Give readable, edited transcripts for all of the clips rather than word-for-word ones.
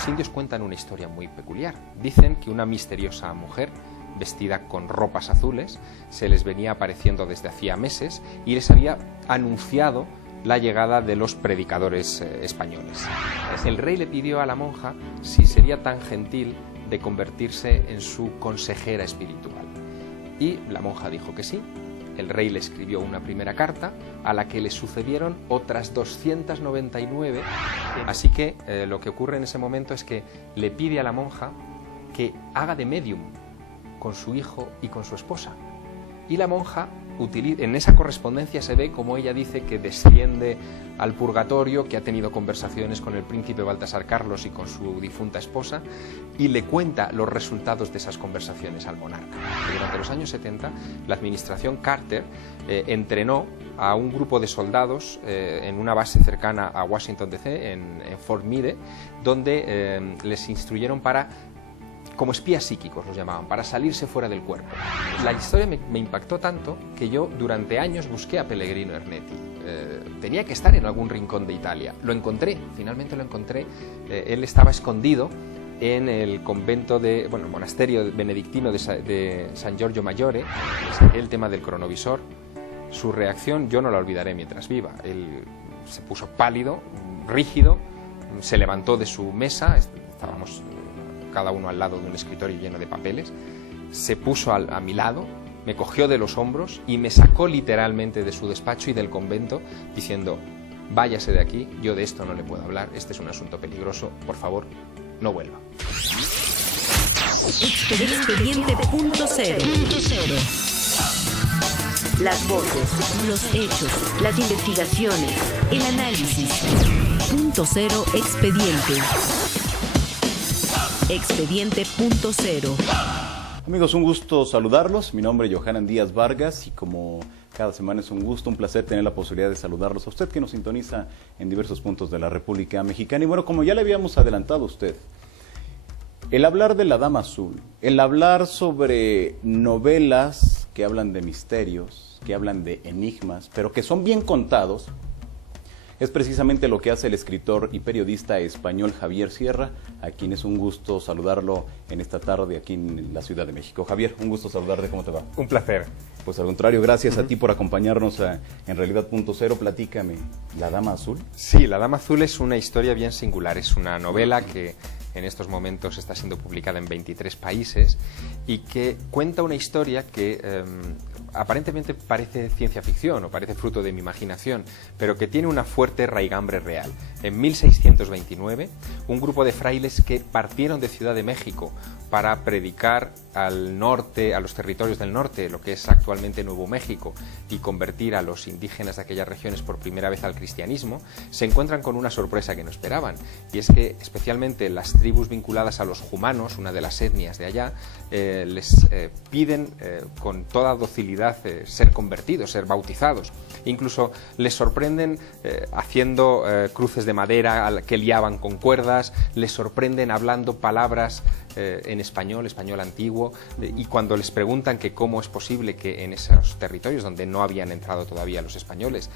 Los indios cuentan una historia muy peculiar. Dicen que una misteriosa mujer, vestida con ropas azules, se les venía apareciendo desde hacía meses y les había anunciado la llegada de los predicadores españoles. El rey le pidió a la monja si sería tan gentil de convertirse en su consejera espiritual. Y la monja dijo que sí. El rey le escribió una primera carta a la que le sucedieron otras 299, así que lo que ocurre en ese momento es que le pide a la monja que haga de médium con su hijo y con su esposa. Y la monja, en esa correspondencia se ve como ella dice que desciende al purgatorio, que ha tenido conversaciones con el príncipe Baltasar Carlos y con su difunta esposa, y le cuenta los resultados de esas conversaciones al monarca. Durante los años 70, la administración Carter entrenó a un grupo de soldados en una base cercana a Washington D.C., en Fort Meade, donde les instruyeron como espías psíquicos los llamaban, para salirse fuera del cuerpo. La historia me impactó tanto que yo durante años busqué a Pellegrino Ernetti. Tenía que estar en algún rincón de Italia. Lo encontré, finalmente lo encontré. Él estaba escondido en el convento el monasterio benedictino de San Giorgio Maggiore. Le saqué el tema del cronovisor. Su reacción yo no la olvidaré mientras viva. Él se puso pálido, rígido, se levantó de su mesa, estábamos cada uno al lado de un escritorio lleno de papeles, se puso a mi lado, me cogió de los hombros y me sacó literalmente de su despacho y del convento diciendo: váyase de aquí, yo de esto no le puedo hablar, este es un asunto peligroso, por favor, no vuelva. Expediente punto cero. Las voces, los hechos, las investigaciones, el análisis. Punto cero expediente. Expediente punto cero. Amigos, un gusto saludarlos. Mi nombre es Johanan Díaz Vargas y como cada semana es un gusto, un placer tener la posibilidad de saludarlos a usted que nos sintoniza en diversos puntos de la República Mexicana. Y bueno, como ya le habíamos adelantado a usted, el hablar de la Dama Azul, el hablar sobre novelas que hablan de misterios, que hablan de enigmas, pero que son bien contados, es precisamente lo que hace el escritor y periodista español Javier Sierra, a quien es un gusto saludarlo en esta tarde aquí en la Ciudad de México. Javier, un gusto saludarte, ¿cómo te va? Un placer. Pues al contrario, gracias a ti por acompañarnos en Realidad Punto Cero. Platícame, ¿La Dama Azul? Sí, La Dama Azul es una historia bien singular, es una novela que en estos momentos está siendo publicada en 23 países y que cuenta una historia que aparentemente parece ciencia ficción o parece fruto de mi imaginación, pero que tiene una fuerte raigambre real. En 1629, un grupo de frailes que partieron de Ciudad de México para predicar al norte, a los territorios del norte, lo que es actualmente Nuevo México, y convertir a los indígenas de aquellas regiones por primera vez al cristianismo, se encuentran con una sorpresa que no esperaban, y es que especialmente las tribus vinculadas a los jumanos, una de las etnias de allá, les piden con toda docilidad ser convertidos, ser bautizados. Incluso les sorprenden haciendo cruces de madera que liaban con cuerdas, les sorprenden hablando palabras en español antiguo, y cuando les preguntan que cómo es posible que en esos territorios donde no habían entrado todavía los españoles,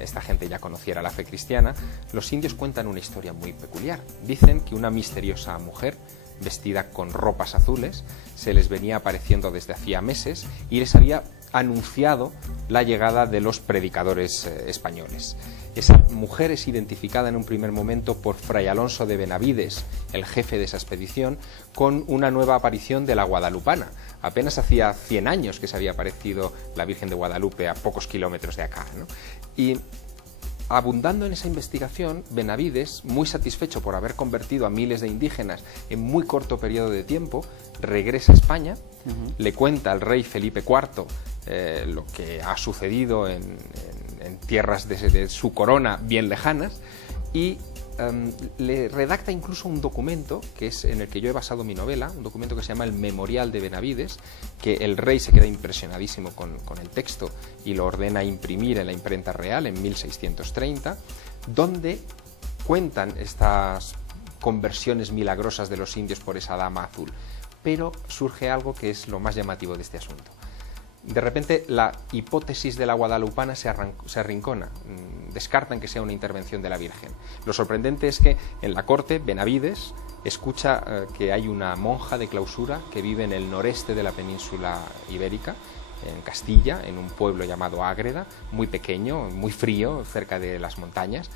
esta gente ya conociera la fe cristiana, los indios cuentan una historia muy peculiar. Dicen que una misteriosa mujer, vestida con ropas azules, se les venía apareciendo desde hacía meses y les había anunciado la llegada de los predicadores españoles. Esa mujer es identificada en un primer momento por Fray Alonso de Benavides, el jefe de esa expedición, con una nueva aparición de la guadalupana. Apenas hacía 100 años que se había aparecido la Virgen de Guadalupe a pocos kilómetros de acá, ¿no? Y abundando en esa investigación, Benavides, muy satisfecho por haber convertido a miles de indígenas en muy corto periodo de tiempo, regresa a España, le cuenta al rey Felipe IV lo que ha sucedido en tierras de su corona bien lejanas, y le redacta incluso un documento que es en el que yo he basado mi novela, un documento que se llama el Memorial de Benavides, que el rey se queda impresionadísimo con el texto y lo ordena imprimir en la imprenta real en 1630, donde cuentan estas conversiones milagrosas de los indios por esa Dama Azul. Pero surge algo que es lo más llamativo de este asunto. de repente la hipótesis de la guadalupana se arrincona, descartan que sea una intervención de la Virgen. Lo sorprendente es que en la corte Benavides escucha que hay una monja de clausura que vive en el noreste de la península ibérica, en Castilla, en un pueblo llamado Ágreda, muy pequeño, muy frío, cerca de las montañas,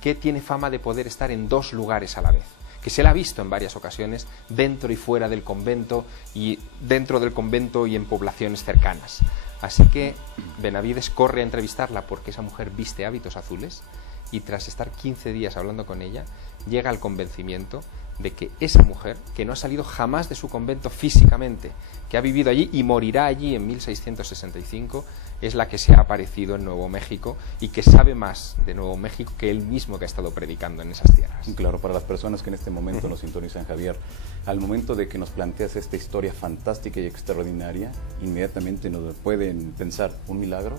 que tiene fama de poder estar en 2 lugares a la vez, que se la ha visto en varias ocasiones dentro y fuera del convento, y dentro del convento y en poblaciones cercanas. Así que Benavides corre a entrevistarla porque esa mujer viste hábitos azules, y tras estar 15 días hablando con ella, llega al convencimiento de que esa mujer, que no ha salido jamás de su convento físicamente, que ha vivido allí y morirá allí en 1665, es la que se ha aparecido en Nuevo México y que sabe más de Nuevo México que él mismo que ha estado predicando en esas tierras. Claro, para las personas que en este momento nos sintonizan, Javier, al momento de que nos planteas esta historia fantástica y extraordinaria, inmediatamente nos pueden pensar, ¿un milagro?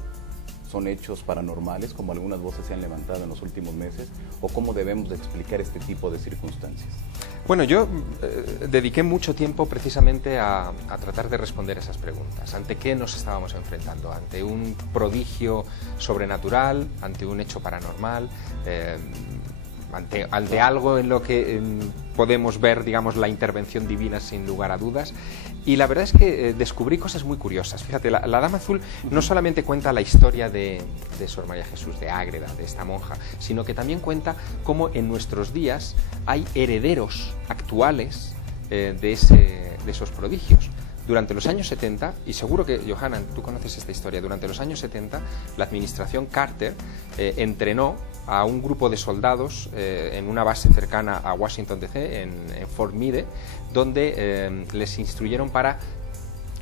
¿Son hechos paranormales, como algunas voces se han levantado en los últimos meses? ¿O cómo debemos de explicar este tipo de circunstancias? Bueno, yo dediqué mucho tiempo precisamente a tratar de responder esas preguntas. ¿Ante qué nos estábamos enfrentando? ¿Ante un prodigio sobrenatural? ¿Ante un hecho paranormal? Ante algo en lo que podemos ver, digamos, la intervención divina sin lugar a dudas. Y la verdad es que descubrí cosas muy curiosas. Fíjate, la Dama Azul no solamente cuenta la historia de Sor María Jesús de Ágreda, de esta monja, sino que también cuenta cómo en nuestros días hay herederos actuales de esos prodigios. Durante los años 70, y seguro que, Johanna, tú conoces esta historia, durante los años 70 la administración Carter entrenó a un grupo de soldados en una base cercana a Washington D.C., en Fort Meade, donde les instruyeron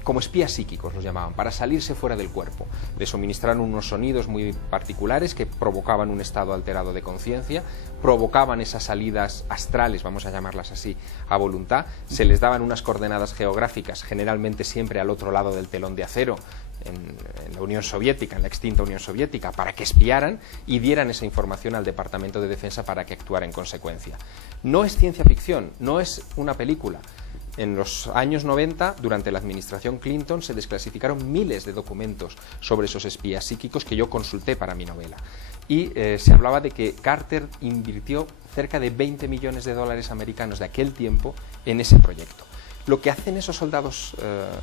como espías psíquicos los llamaban, para salirse fuera del cuerpo. Les suministraron unos sonidos muy particulares que provocaban un estado alterado de conciencia, provocaban esas salidas astrales, vamos a llamarlas así, a voluntad. Se les daban unas coordenadas geográficas, generalmente siempre al otro lado del telón de acero, en la Unión Soviética, en la extinta Unión Soviética, para que espiaran y dieran esa información al Departamento de Defensa para que actuara en consecuencia. No es ciencia ficción, no es una película. En los años 90, durante la administración Clinton, se desclasificaron miles de documentos sobre esos espías psíquicos que yo consulté para mi novela. Y se hablaba de que Carter invirtió cerca de 20 millones de dólares americanos de aquel tiempo en ese proyecto. Lo que hacen esos soldados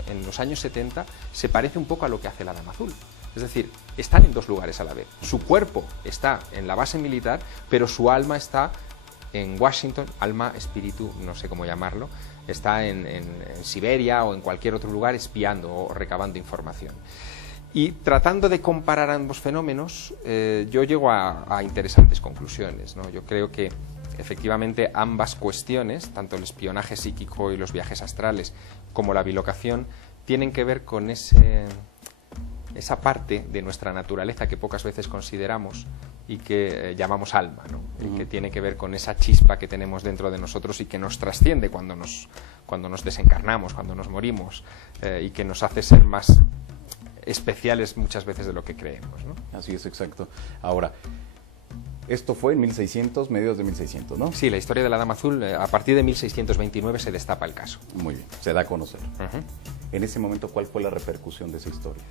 en los años 70 se parece un poco a lo que hace la Dama Azul. Es decir, están en 2 lugares a la vez. Su cuerpo está en la base militar, pero su alma está en Washington, alma, espíritu, no sé cómo llamarlo, está en Siberia o en cualquier otro lugar espiando o recabando información. Y tratando de comparar ambos fenómenos, yo llego a interesantes conclusiones, ¿no? Yo creo que efectivamente ambas cuestiones, tanto el espionaje psíquico y los viajes astrales como la bilocación, tienen que ver con esa parte de nuestra naturaleza que pocas veces consideramos y que llamamos alma, ¿no? Y que tiene que ver con esa chispa que tenemos dentro de nosotros y que nos trasciende cuando nos desencarnamos, cuando nos morimos, y que nos hace ser más especiales muchas veces de lo que creemos, ¿no? Así es, exacto. Ahora, esto fue en 1600, mediados de 1600, ¿no? Sí, la historia de la Dama Azul, a partir de 1629 se destapa el caso. Muy bien, se da a conocer. En ese momento, ¿cuál fue la repercusión de esa historia?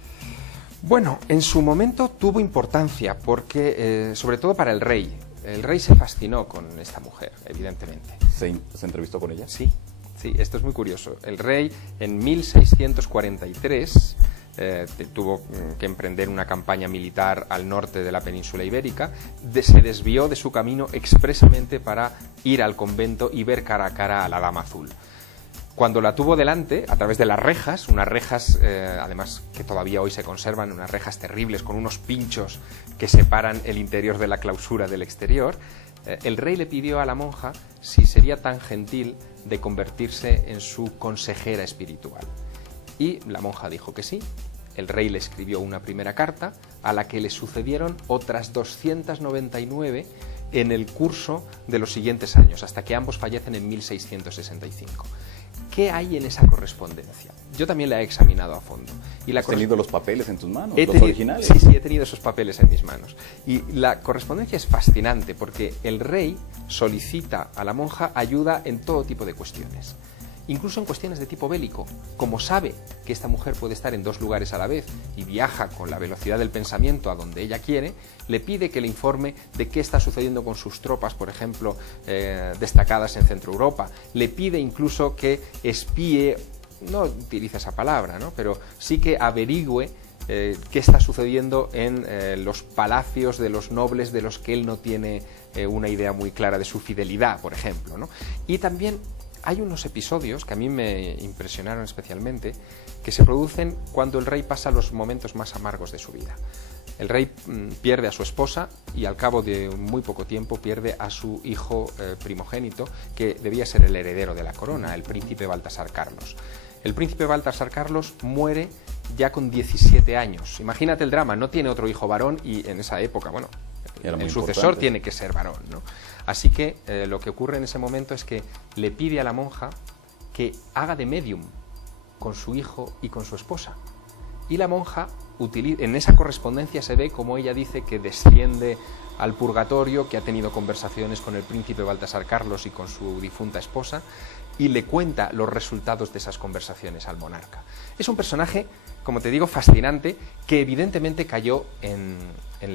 Bueno, en su momento tuvo importancia porque, sobre todo para el rey. El rey se fascinó con esta mujer, evidentemente. ¿Se entrevistó con ella? Sí, esto es muy curioso. El rey en 1643 tuvo que emprender una campaña militar al norte de la península ibérica, se desvió de su camino expresamente para ir al convento y ver cara a cara a la Dama Azul. Cuando la tuvo delante, a través de las rejas, unas rejas, además que todavía hoy se conservan, unas rejas terribles con unos pinchos que separan el interior de la clausura del exterior, el rey le pidió a la monja si sería tan gentil de convertirse en su consejera espiritual. Y la monja dijo que sí. El rey le escribió una primera carta a la que le sucedieron otras 299 en el curso de los siguientes años, hasta que ambos fallecen en 1665. ¿Qué hay en esa correspondencia? Yo también la he examinado a fondo. ¿Has tenido los papeles en tus manos, los originales? Sí, he tenido esos papeles en mis manos. Y la correspondencia es fascinante porque el rey solicita a la monja ayuda en todo tipo de cuestiones. incluso en cuestiones de tipo bélico. Como sabe que esta mujer puede estar en 2 lugares a la vez y viaja con la velocidad del pensamiento a donde ella quiere, le pide que le informe de qué está sucediendo con sus tropas, por ejemplo, destacadas en Centro Europa. Le pide incluso que espíe, no utiliza esa palabra, ¿no?, pero sí que averigüe qué está sucediendo en los palacios de los nobles de los que él no tiene una idea muy clara de su fidelidad, por ejemplo, ¿no? Y también hay unos episodios que a mí me impresionaron especialmente, que se producen cuando el rey pasa los momentos más amargos de su vida. El rey pierde a su esposa y al cabo de muy poco tiempo pierde a su hijo primogénito, que debía ser el heredero de la corona, el príncipe Baltasar Carlos. El príncipe Baltasar Carlos muere ya con 17 años. Imagínate el drama, no tiene otro hijo varón y en esa época, bueno, el sucesor tiene que ser varón, ¿no? Así que lo que ocurre en ese momento es que le pide a la monja que haga de medium con su hijo y con su esposa. Y la monja, en esa correspondencia se ve como ella dice que desciende al purgatorio, que ha tenido conversaciones con el príncipe Baltasar Carlos y con su difunta esposa, y le cuenta los resultados de esas conversaciones al monarca. Es un personaje, como te digo, fascinante, que evidentemente cayó en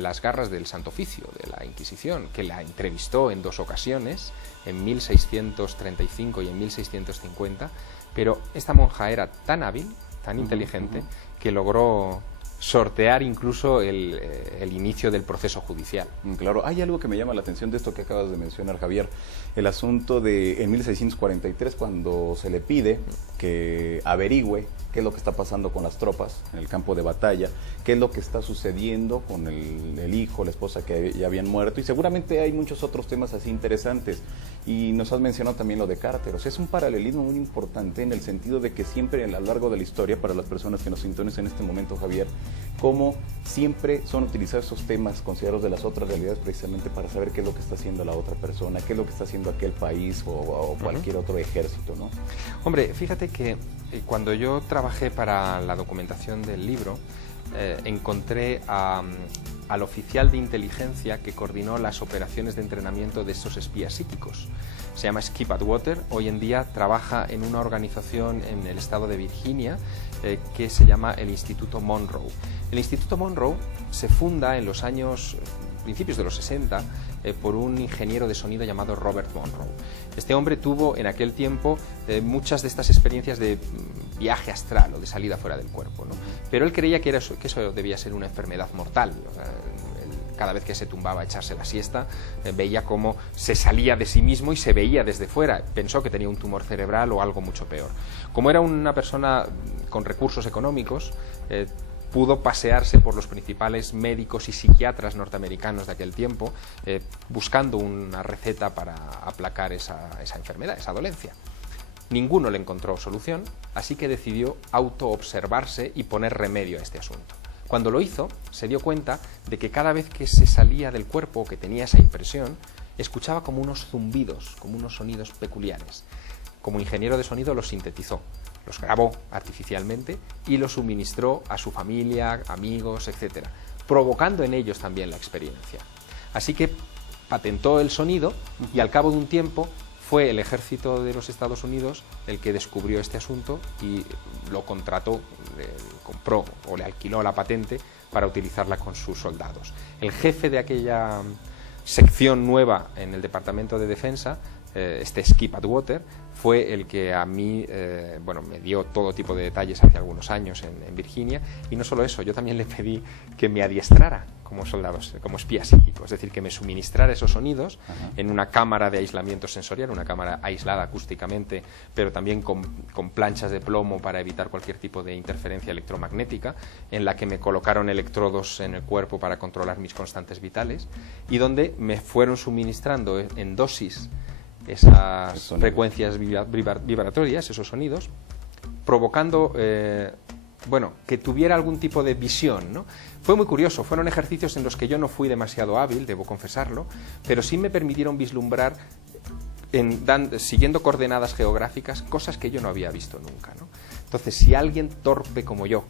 las garras del Santo Oficio, de la Inquisición, que la entrevistó en 2 ocasiones, en 1635 y en 1650, pero esta monja era tan hábil, tan inteligente, que logró sortear incluso el inicio del proceso judicial. Claro, hay algo que me llama la atención de esto que acabas de mencionar, Javier, el asunto de en 1643, cuando se le pide que averigüe qué es lo que está pasando con las tropas en el campo de batalla, qué es lo que está sucediendo con el hijo, la esposa que ya habían muerto, y seguramente hay muchos otros temas así interesantes. Y nos has mencionado también lo de Cárter. O sea, es un paralelismo muy importante en el sentido de que siempre a lo largo de la historia, para las personas que nos sintonizan en este momento, Javier, como siempre son utilizados esos temas considerados de las otras realidades precisamente para saber qué es lo que está haciendo la otra persona, qué es lo que está haciendo aquel país o cualquier otro ejército, ¿no? Hombre, fíjate que cuando yo trabajé para la documentación del libro, encontré al oficial de inteligencia que coordinó las operaciones de entrenamiento de esos espías psíquicos. Se llama Skip Atwater. Hoy en día trabaja en una organización en el estado de Virginia que se llama el Instituto Monroe. El Instituto Monroe se funda en los principios de los 60 por un ingeniero de sonido llamado Robert Monroe. Este hombre tuvo en aquel tiempo muchas de estas experiencias de viaje astral o de salida fuera del cuerpo, ¿no? Pero él creía que eso debía ser una enfermedad mortal. O sea, cada vez que se tumbaba a echarse la siesta, veía cómo se salía de sí mismo y se veía desde fuera. Pensó que tenía un tumor cerebral o algo mucho peor. Como era una persona con recursos económicos, pudo pasearse por los principales médicos y psiquiatras norteamericanos de aquel tiempo, buscando una receta para aplacar esa enfermedad, esa dolencia. Ninguno le encontró solución, así que decidió autoobservarse y poner remedio a este asunto. Cuando lo hizo, se dio cuenta de que cada vez que se salía del cuerpo o que tenía esa impresión, escuchaba como unos zumbidos, como unos sonidos peculiares. Como ingeniero de sonido los sintetizó, los grabó artificialmente y los suministró a su familia, amigos, etc., provocando en ellos también la experiencia. Así que patentó el sonido y al cabo de un tiempo fue el ejército de los Estados Unidos el que descubrió este asunto y lo contrató, compró o le alquiló la patente para utilizarla con sus soldados. El jefe de aquella sección nueva en el Departamento de Defensa, Skip Atwater, fue el que a mí me dio todo tipo de detalles hace algunos años en Virginia, y no solo eso, yo también le pedí que me adiestrara como soldado, como espía psíquico, es decir, que me suministrara esos sonidos en una cámara de aislamiento sensorial, una cámara aislada acústicamente, pero también con planchas de plomo para evitar cualquier tipo de interferencia electromagnética, en la que me colocaron electrodos en el cuerpo para controlar mis constantes vitales, y donde me fueron suministrando en dosis esas frecuencias vibratorias, esos sonidos, provocando que tuviera algún tipo de visión, ¿no? Fue muy curioso, fueron ejercicios en los que yo no fui demasiado hábil, debo confesarlo, pero sí me permitieron vislumbrar, siguiendo coordenadas geográficas, cosas que yo no había visto nunca, ¿no? Entonces, si alguien torpe como yo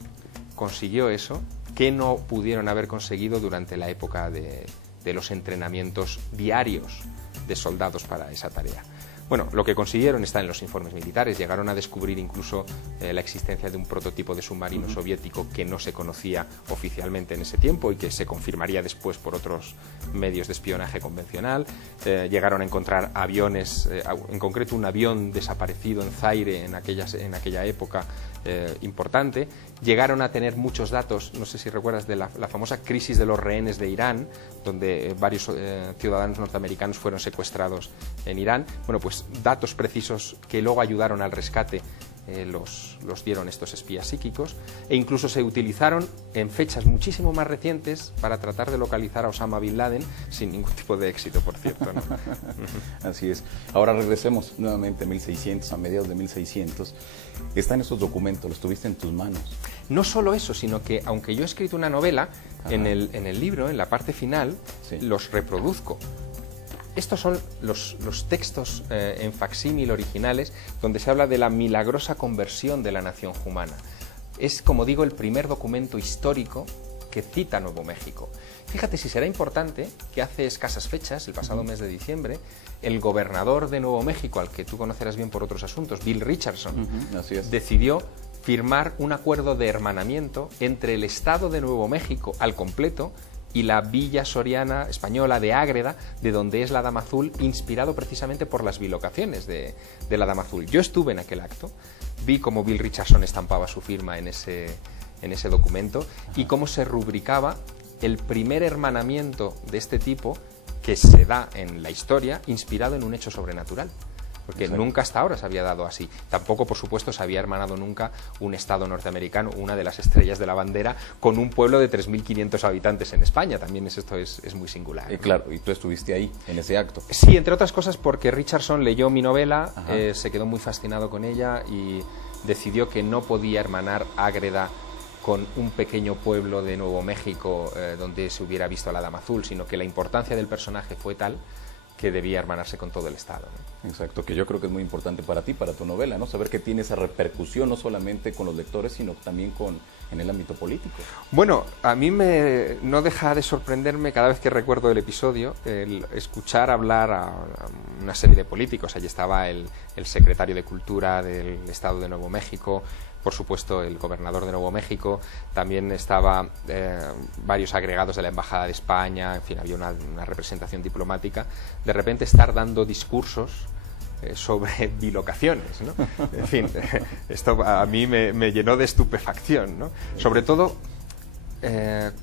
consiguió eso, ¿qué no pudieron haber conseguido durante la época de los entrenamientos diarios de soldados para esa tarea? Bueno, lo que consiguieron está en los informes militares. Llegaron a descubrir incluso la existencia de un prototipo de submarino soviético que no se conocía oficialmente en ese tiempo y que se confirmaría después por otros medios de espionaje convencional. Llegaron a encontrar aviones, en concreto un avión desaparecido en Zaire en aquella época importante. Llegaron a tener muchos datos, no sé si recuerdas, de la famosa crisis de los rehenes de Irán, donde varios ciudadanos norteamericanos fueron secuestrados en Irán. Bueno, pues datos precisos que luego ayudaron al rescate los dieron estos espías psíquicos, e incluso se utilizaron en fechas muchísimo más recientes para tratar de localizar a Osama Bin Laden, sin ningún tipo de éxito, por cierto, ¿no? Así es. Ahora regresemos nuevamente a 1600, a mediados de 1600. Están esos documentos, los tuviste en tus manos. No solo eso, sino que aunque yo he escrito una novela, en el libro, en la parte final, sí, los reproduzco. Estos son los textos en facsímil originales donde se habla de la milagrosa conversión de la nación jumana. Es, como digo, el primer documento histórico que cita Nuevo México. Fíjate si será importante que hace escasas fechas, el pasado mes de diciembre, el gobernador de Nuevo México, al que tú conocerás bien por otros asuntos, Bill Richardson, así es, decidió firmar un acuerdo de hermanamiento entre el Estado de Nuevo México al completo y la villa soriana española de Ágreda, de donde es la Dama Azul, inspirado precisamente por las bilocaciones de la Dama Azul. Yo estuve en aquel acto, vi cómo Bill Richardson estampaba su firma en ese documento y cómo se rubricaba el primer hermanamiento de este tipo que se da en la historia, inspirado en un hecho sobrenatural. Porque exacto, nunca hasta ahora se había dado así. Tampoco, por supuesto, se había hermanado nunca un Estado norteamericano, una de las estrellas de la bandera, con un pueblo de 3.500 habitantes en España. También esto es muy singular, ¿no? Claro, y tú estuviste ahí, en ese acto. Sí, entre otras cosas porque Richardson leyó mi novela, se quedó muy fascinado con ella y decidió que no podía hermanar Ágreda con un pequeño pueblo de Nuevo México donde se hubiera visto a la Dama Azul, sino que la importancia del personaje fue tal que debía hermanarse con todo el Estado, ¿no? Exacto, que yo creo que es muy importante para ti, para tu novela, ¿no? Saber que tiene esa repercusión no solamente con los lectores, sino también en el ámbito político. Bueno, a mí no deja de sorprenderme cada vez que recuerdo el episodio, el escuchar hablar a una serie de políticos. Allí estaba el secretario de Cultura del Estado de Nuevo México, por supuesto el gobernador de Nuevo México, también estaba varios agregados de la Embajada de España, en fin, había una representación diplomática. De repente estar dando discursos sobre bilocaciones, ¿no? En fin, esto a mí me llenó de estupefacción, ¿no? Sobre todo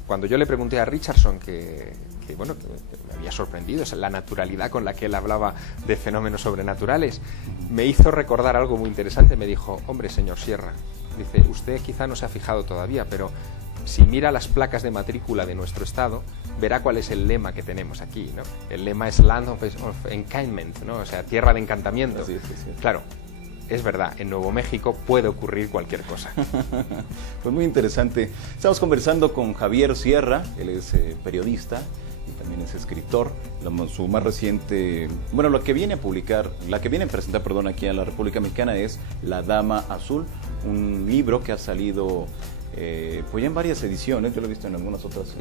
cuando yo le pregunté a Richardson que me había sorprendido la naturalidad con la que él hablaba de fenómenos sobrenaturales, me hizo recordar algo muy interesante. Me dijo: hombre, señor Sierra, dice, usted quizá no se ha fijado todavía, pero si mira las placas de matrícula de nuestro estado, verá cuál es el lema que tenemos aquí, ¿no? El lema es Land of Enchantment, ¿no? O sea, tierra de encantamiento. Sí. Claro, es verdad, en Nuevo México puede ocurrir cualquier cosa. Pues muy interesante. Estamos conversando con Javier Sierra, él es periodista y también es escritor. Su más reciente, la que viene a presentar, aquí a la República Mexicana es La Dama Azul, un libro que ha salido pues ya en varias ediciones. Yo lo he visto en algunas otras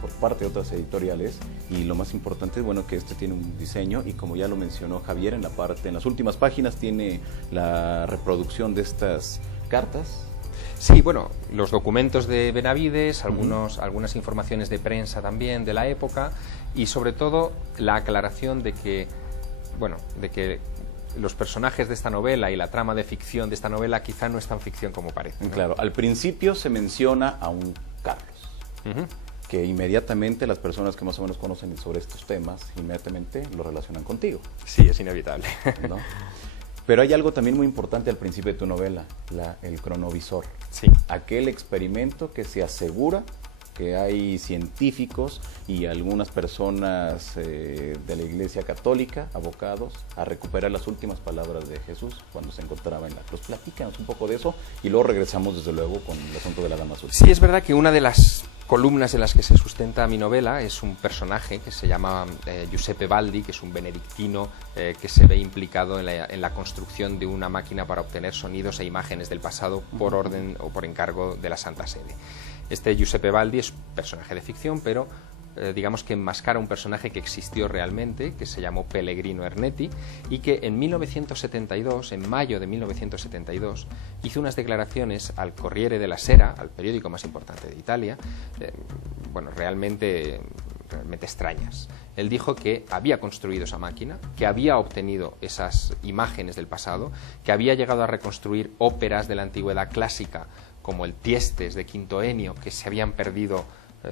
por parte de otras editoriales, y lo más importante es que este tiene un diseño, y como ya lo mencionó Javier, en las últimas páginas tiene la reproducción de estas cartas. Sí, los documentos de Benavides, algunas informaciones de prensa también de la época, y sobre todo la aclaración de que los personajes de esta novela y la trama de ficción de esta novela quizá no es tan ficción como parece, ¿no? Claro, al principio se menciona a un Carlos, que inmediatamente las personas que más o menos conocen sobre estos temas, inmediatamente lo relacionan contigo. Sí, es inevitable, ¿no? Pero hay algo también muy importante al principio de tu novela, el cronovisor. Sí. Aquel experimento que se asegura que hay científicos y algunas personas de la Iglesia Católica abocados a recuperar las últimas palabras de Jesús cuando se encontraba en la cruz. Platícanos un poco de eso y luego regresamos desde luego con el asunto de la Dama Azul. Sí, es verdad que una de las columnas en las que se sustenta mi novela es un personaje que se llama Giuseppe Baldi, que es un benedictino que se ve implicado en la construcción de una máquina para obtener sonidos e imágenes del pasado por orden o por encargo de la Santa Sede. Este Giuseppe Baldi es un personaje de ficción, pero digamos que enmascara un personaje que existió realmente, que se llamó Pellegrino Ernetti, y que en 1972, en mayo de 1972, hizo unas declaraciones al Corriere della Sera, al periódico más importante de Italia, realmente extrañas. Él dijo que había construido esa máquina, que había obtenido esas imágenes del pasado, que había llegado a reconstruir óperas de la antigüedad clásica, como el Tiestes de Quinto Ennio, que se habían perdido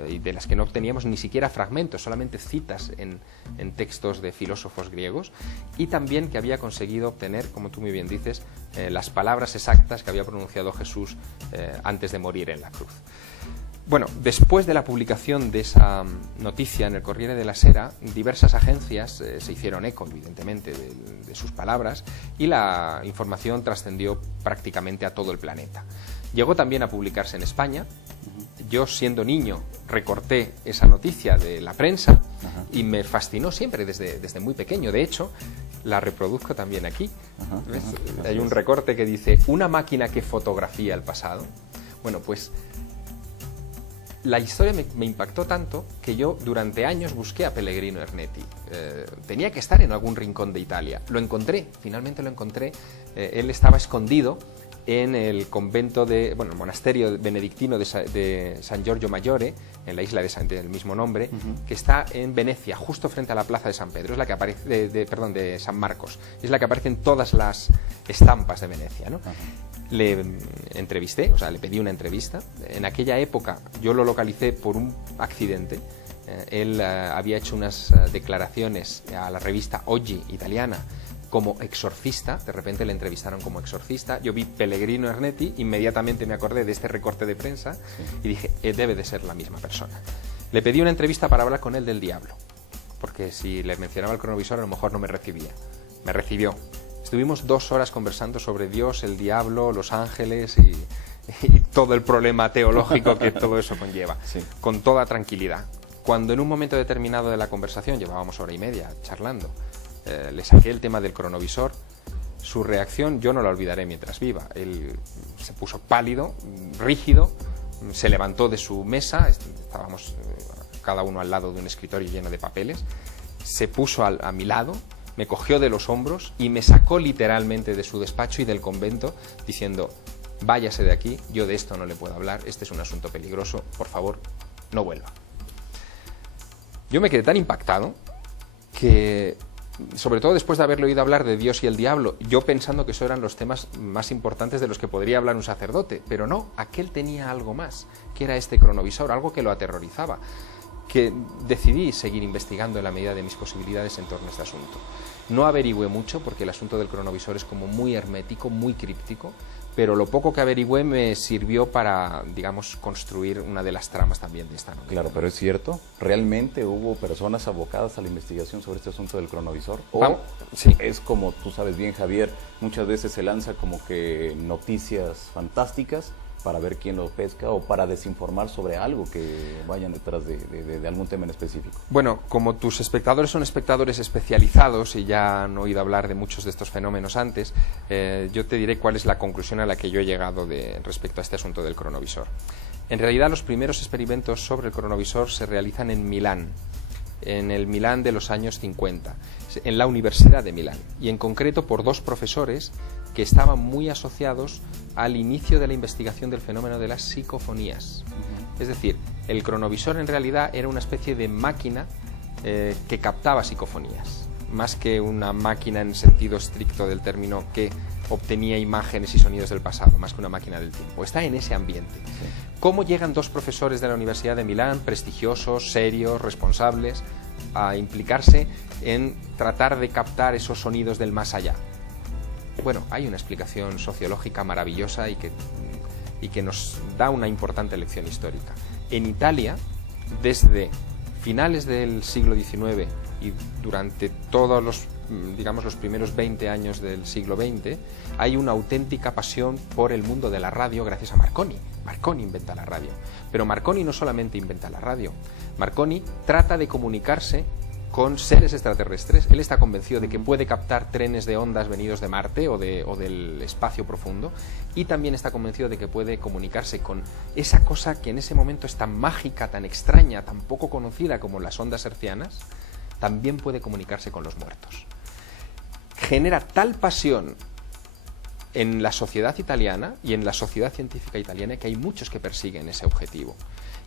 y de las que no obteníamos ni siquiera fragmentos, solamente citas en textos de filósofos griegos, y también que había conseguido obtener, como tú muy bien dices, las palabras exactas que había pronunciado Jesús antes de morir en la cruz. Bueno, después de la publicación de esa noticia en el Corriere della Sera, diversas agencias se hicieron eco, evidentemente, de sus palabras, y la información trascendió prácticamente a todo el planeta. Llegó también a publicarse en España. Yo, siendo niño, recorté esa noticia de la prensa y me fascinó siempre, desde muy pequeño. De hecho, la reproduzco también aquí. ¿Ves? Hay un recorte que dice: una máquina que fotografía el pasado. Bueno, pues la historia me impactó tanto que yo durante años busqué a Pellegrino Ernetti. Tenía que estar en algún rincón de Italia. Lo encontré, finalmente lo encontré. Él estaba escondido en el convento el monasterio benedictino de San Giorgio Maggiore, en la isla del mismo nombre, que está en Venecia, justo frente a la plaza de San Pedro, es la que aparece, de San Marcos, es la que aparece en todas las estampas de Venecia, ¿no? Le entrevisté, le pedí una entrevista. En aquella época yo lo localicé por un accidente. Él había hecho unas declaraciones a la revista Oggi italiana como exorcista. De repente le entrevistaron como exorcista. Yo vi Pellegrino Ernetti, inmediatamente me acordé de este recorte de prensa y dije, debe de ser la misma persona. Le pedí una entrevista para hablar con él del diablo, porque si le mencionaba el cronovisor a lo mejor no me recibía. Me recibió. Estuvimos 2 horas conversando sobre Dios, el diablo, los ángeles y todo el problema teológico que todo eso conlleva, con toda tranquilidad. Cuando en un momento determinado de la conversación, llevábamos 1 hora y media charlando, le saqué el tema del cronovisor, su reacción yo no la olvidaré mientras viva. Él se puso pálido, rígido, se levantó de su mesa, estábamos cada uno al lado de un escritorio lleno de papeles, se puso a mi lado, me cogió de los hombros y me sacó literalmente de su despacho y del convento diciendo: váyase de aquí, yo de esto no le puedo hablar, este es un asunto peligroso, por favor, no vuelva. Yo me quedé tan impactado que, sobre todo después de haberle oído hablar de Dios y el diablo, yo pensando que esos eran los temas más importantes de los que podría hablar un sacerdote, pero no, aquel tenía algo más, que era este cronovisor, algo que lo aterrorizaba, que decidí seguir investigando en la medida de mis posibilidades en torno a este asunto. No averigüé mucho porque el asunto del cronovisor es como muy hermético, muy críptico, pero lo poco que averigüé me sirvió para, digamos, construir una de las tramas también de esta novela. Claro, pero es cierto, ¿realmente hubo personas abocadas a la investigación sobre este asunto del cronovisor? ¿O sí, es como tú sabes bien, Javier, muchas veces se lanza como que noticias fantásticas para ver quién lo pesca o para desinformar sobre algo que vayan detrás de algún tema en específico? Bueno, como tus espectadores son espectadores especializados y ya han oído hablar de muchos de estos fenómenos antes, yo te diré cuál es la conclusión a la que yo he llegado respecto a este asunto del cronovisor. En realidad, los primeros experimentos sobre el cronovisor se realizan en Milán, en el Milán de los años 50, en la Universidad de Milán, y en concreto por 2 profesores que estaban muy asociados al inicio de la investigación del fenómeno de las psicofonías. Es decir, el cronovisor en realidad era una especie de máquina que captaba psicofonías, más que una máquina en sentido estricto del término que obtenía imágenes y sonidos del pasado, más que una máquina del tiempo. Está en ese ambiente. ¿Cómo llegan 2 profesores de la Universidad de Milán, prestigiosos, serios, responsables, a implicarse en tratar de captar esos sonidos del más allá? Bueno, hay una explicación sociológica maravillosa y que nos da una importante lección histórica. En Italia, desde finales del siglo XIX y durante todos los primeros 20 años del siglo XX, hay una auténtica pasión por el mundo de la radio gracias a Marconi. Marconi inventa la radio. Pero Marconi no solamente inventa la radio. Marconi trata de comunicarse con seres extraterrestres. Él está convencido de que puede captar trenes de ondas venidos de Marte o del espacio profundo, y también está convencido de que puede comunicarse con esa cosa que en ese momento es tan mágica, tan extraña, tan poco conocida como las ondas hertzianas. También puede comunicarse con los muertos. Genera tal pasión en la sociedad italiana y en la sociedad científica italiana que hay muchos que persiguen ese objetivo.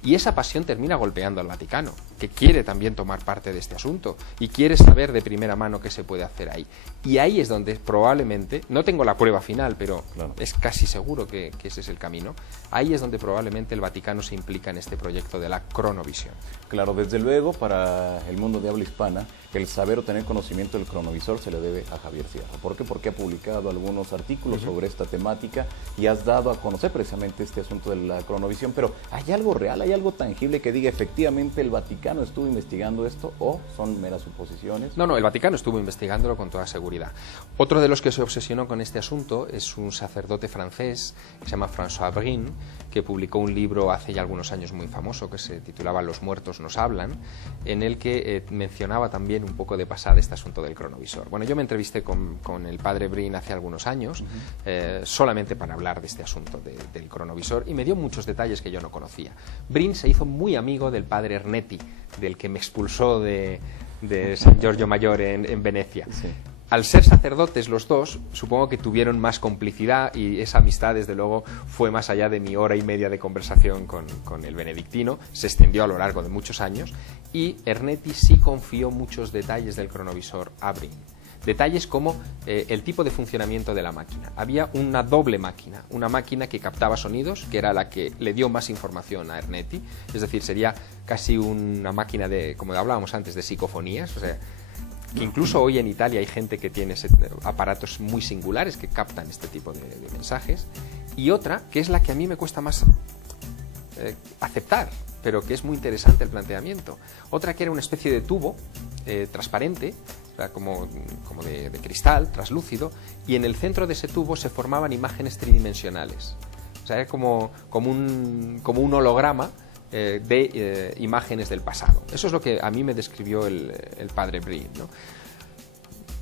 Y esa pasión termina golpeando al Vaticano, que quiere también tomar parte de este asunto y quiere saber de primera mano qué se puede hacer ahí. Y ahí es donde probablemente, no tengo la prueba final, pero claro, es casi seguro que ese es el camino, ahí es donde probablemente el Vaticano se implica en este proyecto de la cronovisión. Claro, desde luego, para el mundo de habla hispana, el saber o tener conocimiento del cronovisor se le debe a Javier Sierra. ¿Por qué? Porque ha publicado algunos artículos sobre esta temática y has dado a conocer precisamente este asunto de la cronovisión. Pero ¿hay algo real, hay algo tangible que diga efectivamente el Vaticano estuvo investigando esto o son meras suposiciones? No, el Vaticano estuvo investigándolo con toda seguridad. Otro de los que se obsesionó con este asunto es un sacerdote francés que se llama François Brin, que publicó un libro hace ya algunos años muy famoso que se titulaba Los muertos nos hablan, en el que mencionaba también un poco de pasada este asunto del cronovisor. Bueno, yo me entrevisté con el padre Brin hace algunos años, solamente para hablar de este asunto del cronovisor, y me dio muchos detalles que yo no conocía. Brin se hizo muy amigo del padre Ernetti, del que me expulsó de San Giorgio Mayor en Venecia. Sí. Al ser sacerdotes los dos, supongo que tuvieron más complicidad, y esa amistad, desde luego, fue más allá de mi hora y media de conversación con el benedictino, se extendió a lo largo de muchos años, y Ernetti sí confió muchos detalles del cronovisor a Brin. Detalles como el tipo de funcionamiento de la máquina. Había una doble máquina, una máquina que captaba sonidos, que era la que le dio más información a Ernetti, es decir, sería casi una máquina de, como hablábamos antes, de psicofonías, o sea, que incluso hoy en Italia hay gente que tiene aparatos muy singulares que captan este tipo de mensajes, y otra, que es la que a mí me cuesta más aceptar, pero que es muy interesante el planteamiento. Otra que era una especie de tubo transparente, o sea, como de cristal, translúcido, y en el centro de ese tubo se formaban imágenes tridimensionales. O sea, era como un holograma de imágenes del pasado. Eso es lo que a mí me describió el padre Brin, ¿no?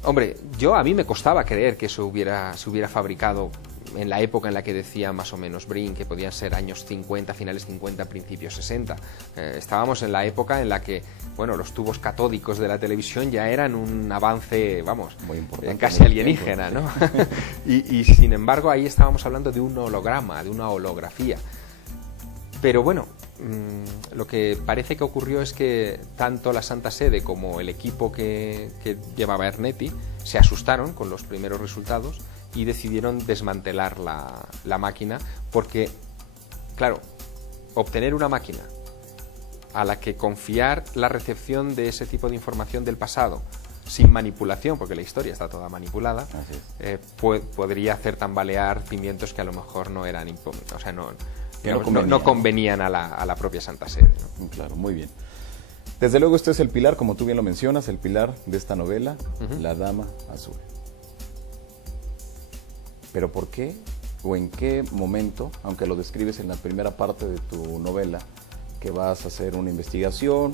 Hombre, a mí me costaba creer que eso se hubiera fabricado en la época en la que decía más o menos Brin, que podían ser años 50, finales 50, principios 60. Estábamos en la época en la que, bueno, los tubos catódicos de la televisión ya eran un avance, vamos, muy importante, casi alienígena, ¿no? y sin embargo ahí estábamos hablando de un holograma, de una holografía. Pero bueno, lo que parece que ocurrió es que tanto la Santa Sede como el equipo que llevaba Ernetti se asustaron con los primeros resultados y decidieron desmantelar la máquina, porque, claro, obtener una máquina a la que confiar la recepción de ese tipo de información del pasado sin manipulación, porque la historia está toda manipulada, podría hacer tambalear cimientos que a lo mejor no eran, o sea, no convenían a la propia Santa Sede, ¿no? Claro, muy bien. Desde luego este es el pilar, como tú bien lo mencionas, el pilar de esta novela, La Dama Azul. Pero ¿por qué o en qué momento, aunque lo describes en la primera parte de tu novela, que vas a hacer una investigación,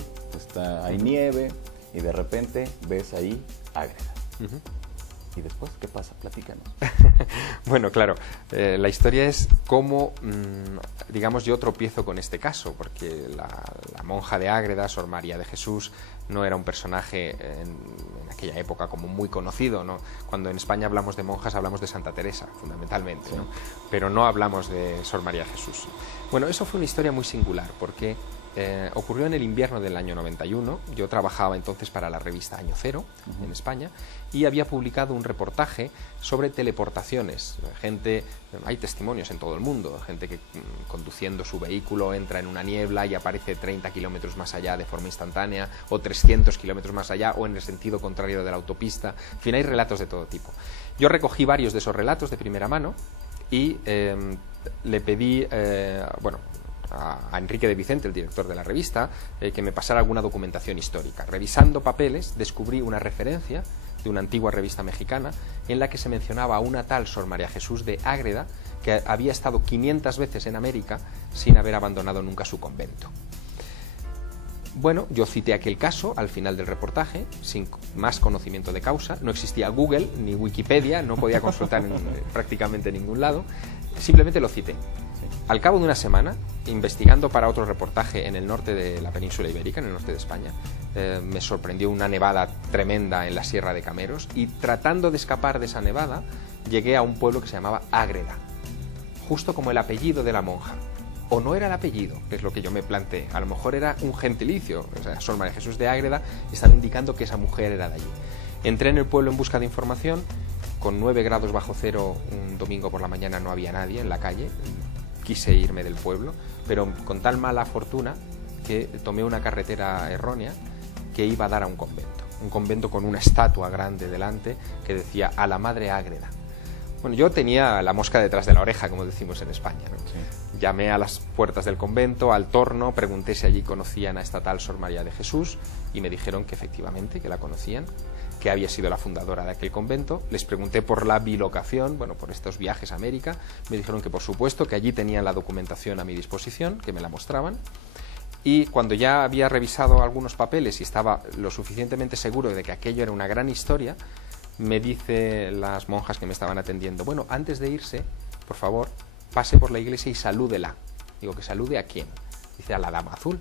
hay nieve y de repente ves ahí Ágreda? ¿Y después qué pasa? Platícanos. Bueno, claro, la historia es cómo, digamos, yo tropiezo con este caso, porque la monja de Ágreda, Sor María de Jesús, no era un personaje en aquella época como muy conocido, ¿no? Cuando en España hablamos de monjas hablamos de Santa Teresa, fundamentalmente, ¿no? Pero no hablamos de Sor María de Jesús. Bueno, eso fue una historia muy singular, porque ocurrió en el invierno del año 91. Yo trabajaba entonces para la revista Año Cero en España y había publicado un reportaje sobre teleportaciones. Hay testimonios en todo el mundo, gente que conduciendo su vehículo entra en una niebla y aparece 30 kilómetros más allá de forma instantánea, o 300 kilómetros más allá, o en el sentido contrario de la autopista. En fin, hay relatos de todo tipo. Yo recogí varios de esos relatos de primera mano y le pedí, a Enrique de Vicente, el director de la revista, que me pasara alguna documentación histórica. Revisando papeles, descubrí una referencia de una antigua revista mexicana en la que se mencionaba a una tal Sor María Jesús de Ágreda, que había estado 500 veces en América sin haber abandonado nunca su convento. Bueno, yo cité aquel caso al final del reportaje, sin más conocimiento de causa. No existía Google ni Wikipedia, no podía consultar en prácticamente ningún lado. Simplemente lo cité. Al cabo de una semana, investigando para otro reportaje en el norte de la península ibérica, en el norte de España, me sorprendió una nevada tremenda en la Sierra de Cameros, y tratando de escapar de esa nevada, llegué a un pueblo que se llamaba Ágreda, justo como el apellido de la monja. O no era el apellido, que es lo que yo me planteé, a lo mejor era un gentilicio, o sea, Sor María Jesús de Ágreda estaba indicando que esa mujer era de allí. Entré en el pueblo en busca de información, con 9 grados bajo cero un domingo por la mañana no había nadie en la calle, quise irme del pueblo, pero con tal mala fortuna que tomé una carretera errónea que iba a dar a un convento con una estatua grande delante que decía a la Madre Ágreda. Bueno, yo tenía la mosca detrás de la oreja, como decimos en España, ¿no? Sí. Llamé a las puertas del convento, al torno, pregunté si allí conocían a esta tal Sor María de Jesús, y me dijeron que efectivamente, que la conocían, que había sido la fundadora de aquel convento. Les pregunté por la bilocación, bueno, por estos viajes a América. Me dijeron que por supuesto, que allí tenían la documentación a mi disposición, que me la mostraban. Y cuando ya había revisado algunos papeles y estaba lo suficientemente seguro de que aquello era una gran historia, me dice las monjas que me estaban atendiendo: bueno, antes de irse, por favor, pase por la iglesia y salúdela. Digo, ¿que salude a quién? Dice, a la Dama Azul.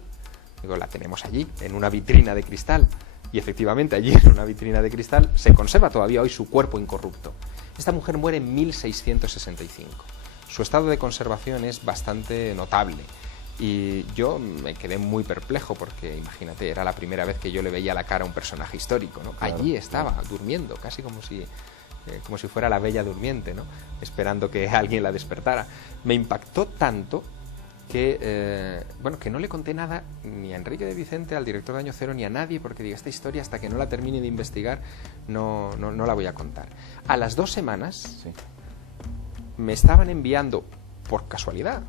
Digo, la tenemos allí, en una vitrina de cristal. Y efectivamente, allí en una vitrina de cristal se conserva todavía hoy su cuerpo incorrupto. Esta mujer muere en 1665. Su estado de conservación es bastante notable. Y yo me quedé muy perplejo porque, imagínate, era la primera vez que yo le veía la cara a un personaje histórico, ¿no? Claro, allí estaba, durmiendo, casi como si fuera la Bella Durmiente, ¿no? Esperando que alguien la despertara. Me impactó tanto que, que no le conté nada ni a Enrique de Vicente, al director de Año Cero, ni a nadie, porque digo, esta historia hasta que no la termine de investigar no la voy a contar. A las 2 semanas sí, me estaban enviando, por casualidad,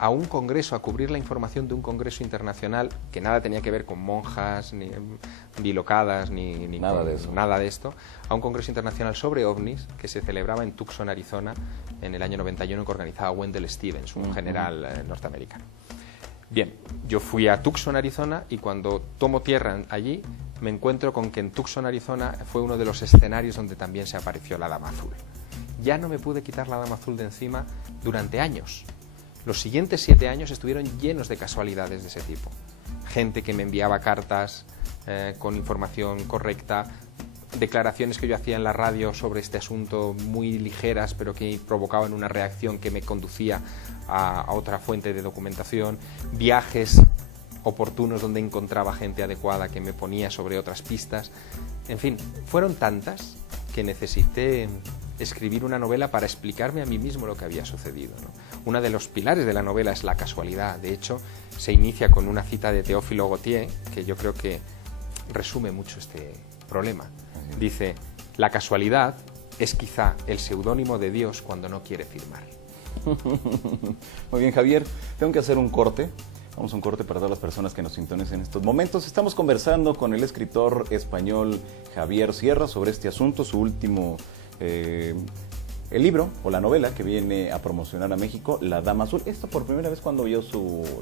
a un congreso, a cubrir la información de un congreso internacional que nada tenía que ver con monjas, ni bilocadas, ni nada, nada de esto, a un congreso internacional sobre ovnis que se celebraba en Tucson, Arizona, en el año 91, que organizaba Wendell Stevens, un general norteamericano. Bien, yo fui a Tucson, Arizona, y cuando tomo tierra allí, me encuentro con que en Tucson, Arizona, fue uno de los escenarios donde también se apareció la Dama Azul. Ya no me pude quitar la Dama Azul de encima durante años. Los siguientes 7 años estuvieron llenos de casualidades de ese tipo. Gente que me enviaba cartas con información correcta, declaraciones que yo hacía en la radio sobre este asunto muy ligeras, pero que provocaban una reacción que me conducía a otra fuente de documentación, viajes oportunos donde encontraba gente adecuada que me ponía sobre otras pistas. En fin, fueron tantas que necesité escribir una novela para explicarme a mí mismo lo que había sucedido, ¿no? Uno de los pilares de la novela es la casualidad. De hecho, se inicia con una cita de Teófilo Gautier, que yo creo que resume mucho este problema. Dice, la casualidad es quizá el seudónimo de Dios cuando no quiere firmar. Muy bien, Javier, tengo que hacer un corte. Vamos a un corte para todas las personas que nos sintonicen en estos momentos. Estamos conversando con el escritor español Javier Sierra sobre este asunto, su último el libro o la novela que viene a promocionar a México, La Dama Azul. ¿Esto por primera vez cuando vio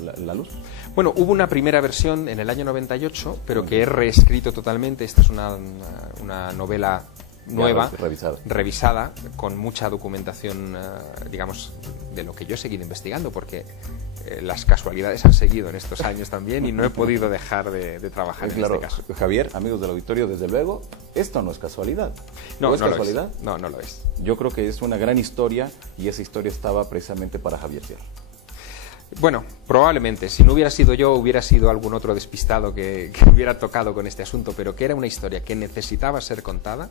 la luz? Bueno, hubo una primera versión en el año 98, pero que he reescrito totalmente. Esta es una novela nueva, revisada, con mucha documentación, digamos, de lo que yo he seguido investigando, porque las casualidades han seguido en estos años también y no he podido dejar de trabajar en este caso. Javier, amigos del auditorio, desde luego, esto no es casualidad. ¿No es casualidad? No, no lo es. Yo creo que es una gran historia y esa historia estaba precisamente para Javier Sierra. Bueno, probablemente, si no hubiera sido yo, hubiera sido algún otro despistado que hubiera tocado con este asunto, pero que era una historia que necesitaba ser contada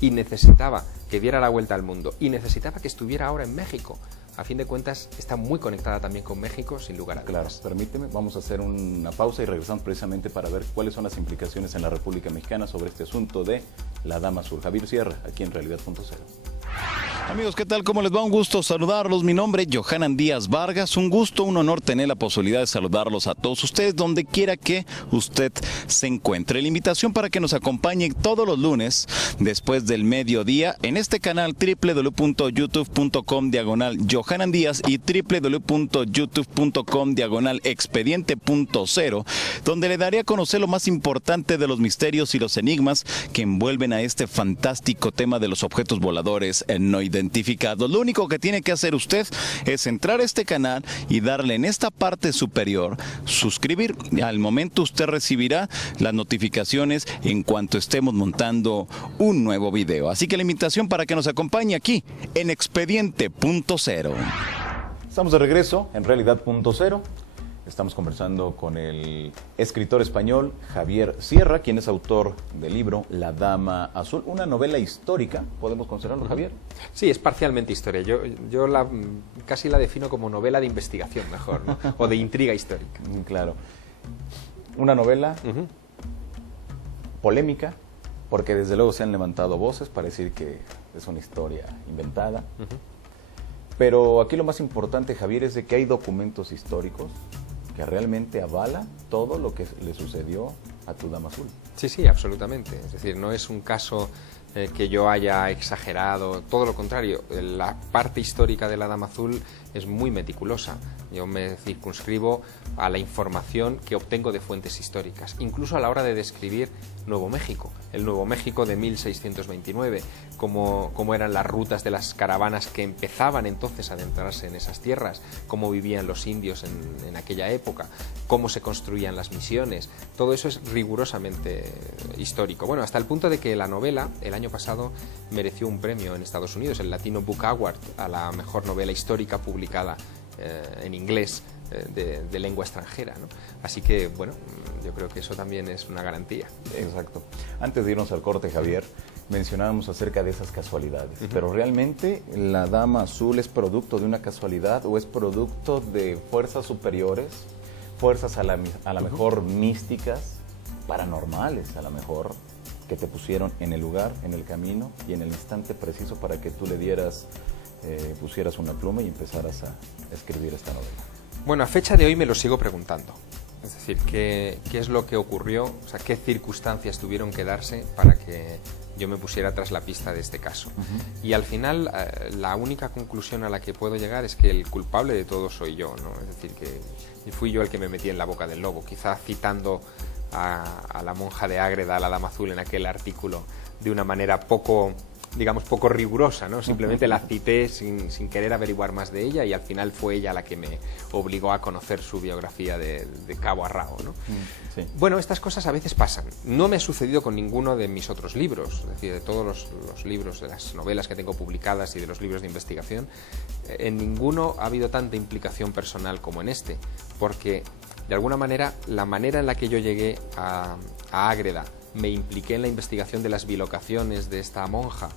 y necesitaba que diera la vuelta al mundo y necesitaba que estuviera ahora en México. A fin de cuentas, está muy conectada también con México, sin lugar a dudas. Claro, permíteme, vamos a hacer una pausa y regresamos precisamente para ver cuáles son las implicaciones en la República Mexicana sobre este asunto de la Dama Azul. Javier Sierra, aquí en Realidad.0. Amigos, ¿qué tal? ¿Cómo les va? Un gusto saludarlos. Mi nombre es Johanan Díaz Vargas. Un gusto, un honor tener la posibilidad de saludarlos a todos ustedes donde quiera que usted se encuentre. La invitación para que nos acompañen todos los lunes después del mediodía en este canal www.youtube.com/Johanan Díaz y www.youtube.com/expediente.0, donde le daré a conocer lo más importante de los misterios y los enigmas que envuelven a este fantástico tema de los objetos voladores no identificados. Lo único que tiene que hacer usted es entrar a este canal y darle en esta parte superior suscribir. Al momento usted recibirá las notificaciones en cuanto estemos montando un nuevo video. Así que la invitación para que nos acompañe aquí en Expediente.0. Estamos de regreso en Realidad.0. Estamos conversando con el escritor español Javier Sierra, quien es autor del libro La Dama Azul, una novela histórica, ¿podemos considerarlo, Javier? Sí, es parcialmente historia. Yo casi la defino como novela de investigación, mejor, ¿no? O de intriga histórica. Claro. Una novela polémica, porque desde luego se han levantado voces para decir que es una historia inventada. Pero aquí lo más importante, Javier, es de que hay documentos históricos que realmente avala todo lo que le sucedió a tu Dama Azul. Sí, sí, absolutamente. Es decir, no es un caso que yo haya exagerado, todo lo contrario. La parte histórica de la Dama Azul es muy meticulosa. Yo me circunscribo a la información que obtengo de fuentes históricas, incluso a la hora de describir Nuevo México, el Nuevo México de 1629, cómo eran las rutas de las caravanas que empezaban entonces a adentrarse en esas tierras, cómo vivían los indios en aquella época, cómo se construían las misiones. Todo eso es rigurosamente histórico. Bueno, hasta el punto de que la novela, el año pasado, mereció un premio en Estados Unidos, el Latino Book Award, a la mejor novela histórica publicada en inglés de lengua extranjera, ¿no? Así que, bueno, yo creo que eso también es una garantía. Exacto. Antes de irnos al corte, Javier, mencionábamos acerca de esas casualidades, pero ¿realmente la Dama Azul es producto de una casualidad o es producto de fuerzas superiores, fuerzas a la mejor místicas, paranormales a lo mejor, que te pusieron en el lugar, en el camino y en el instante preciso para que tú le dieras, pusieras una pluma y empezaras a escribir esta novela? Bueno, a fecha de hoy me lo sigo preguntando. Es decir, ¿qué es lo que ocurrió? O sea, ¿qué circunstancias tuvieron que darse para que yo me pusiera tras la pista de este caso? Y al final, la única conclusión a la que puedo llegar es que el culpable de todo soy yo, ¿no? Es decir, que fui yo el que me metí en la boca del lobo, quizá citando a la monja de Ágreda, a la Dama Azul, en aquel artículo de una manera poco rigurosa, ¿no? Simplemente la cité sin querer averiguar más de ella y al final fue ella la que me obligó a conocer su biografía de cabo a rabo, ¿no? Sí. Bueno, estas cosas a veces pasan. No me ha sucedido con ninguno de mis otros libros, es decir, de todos los libros, de las novelas que tengo publicadas y de los libros de investigación, en ninguno ha habido tanta implicación personal como en este, porque de alguna manera la manera en la que yo llegué a Ágreda, me impliqué en la investigación de las bilocaciones de esta monja,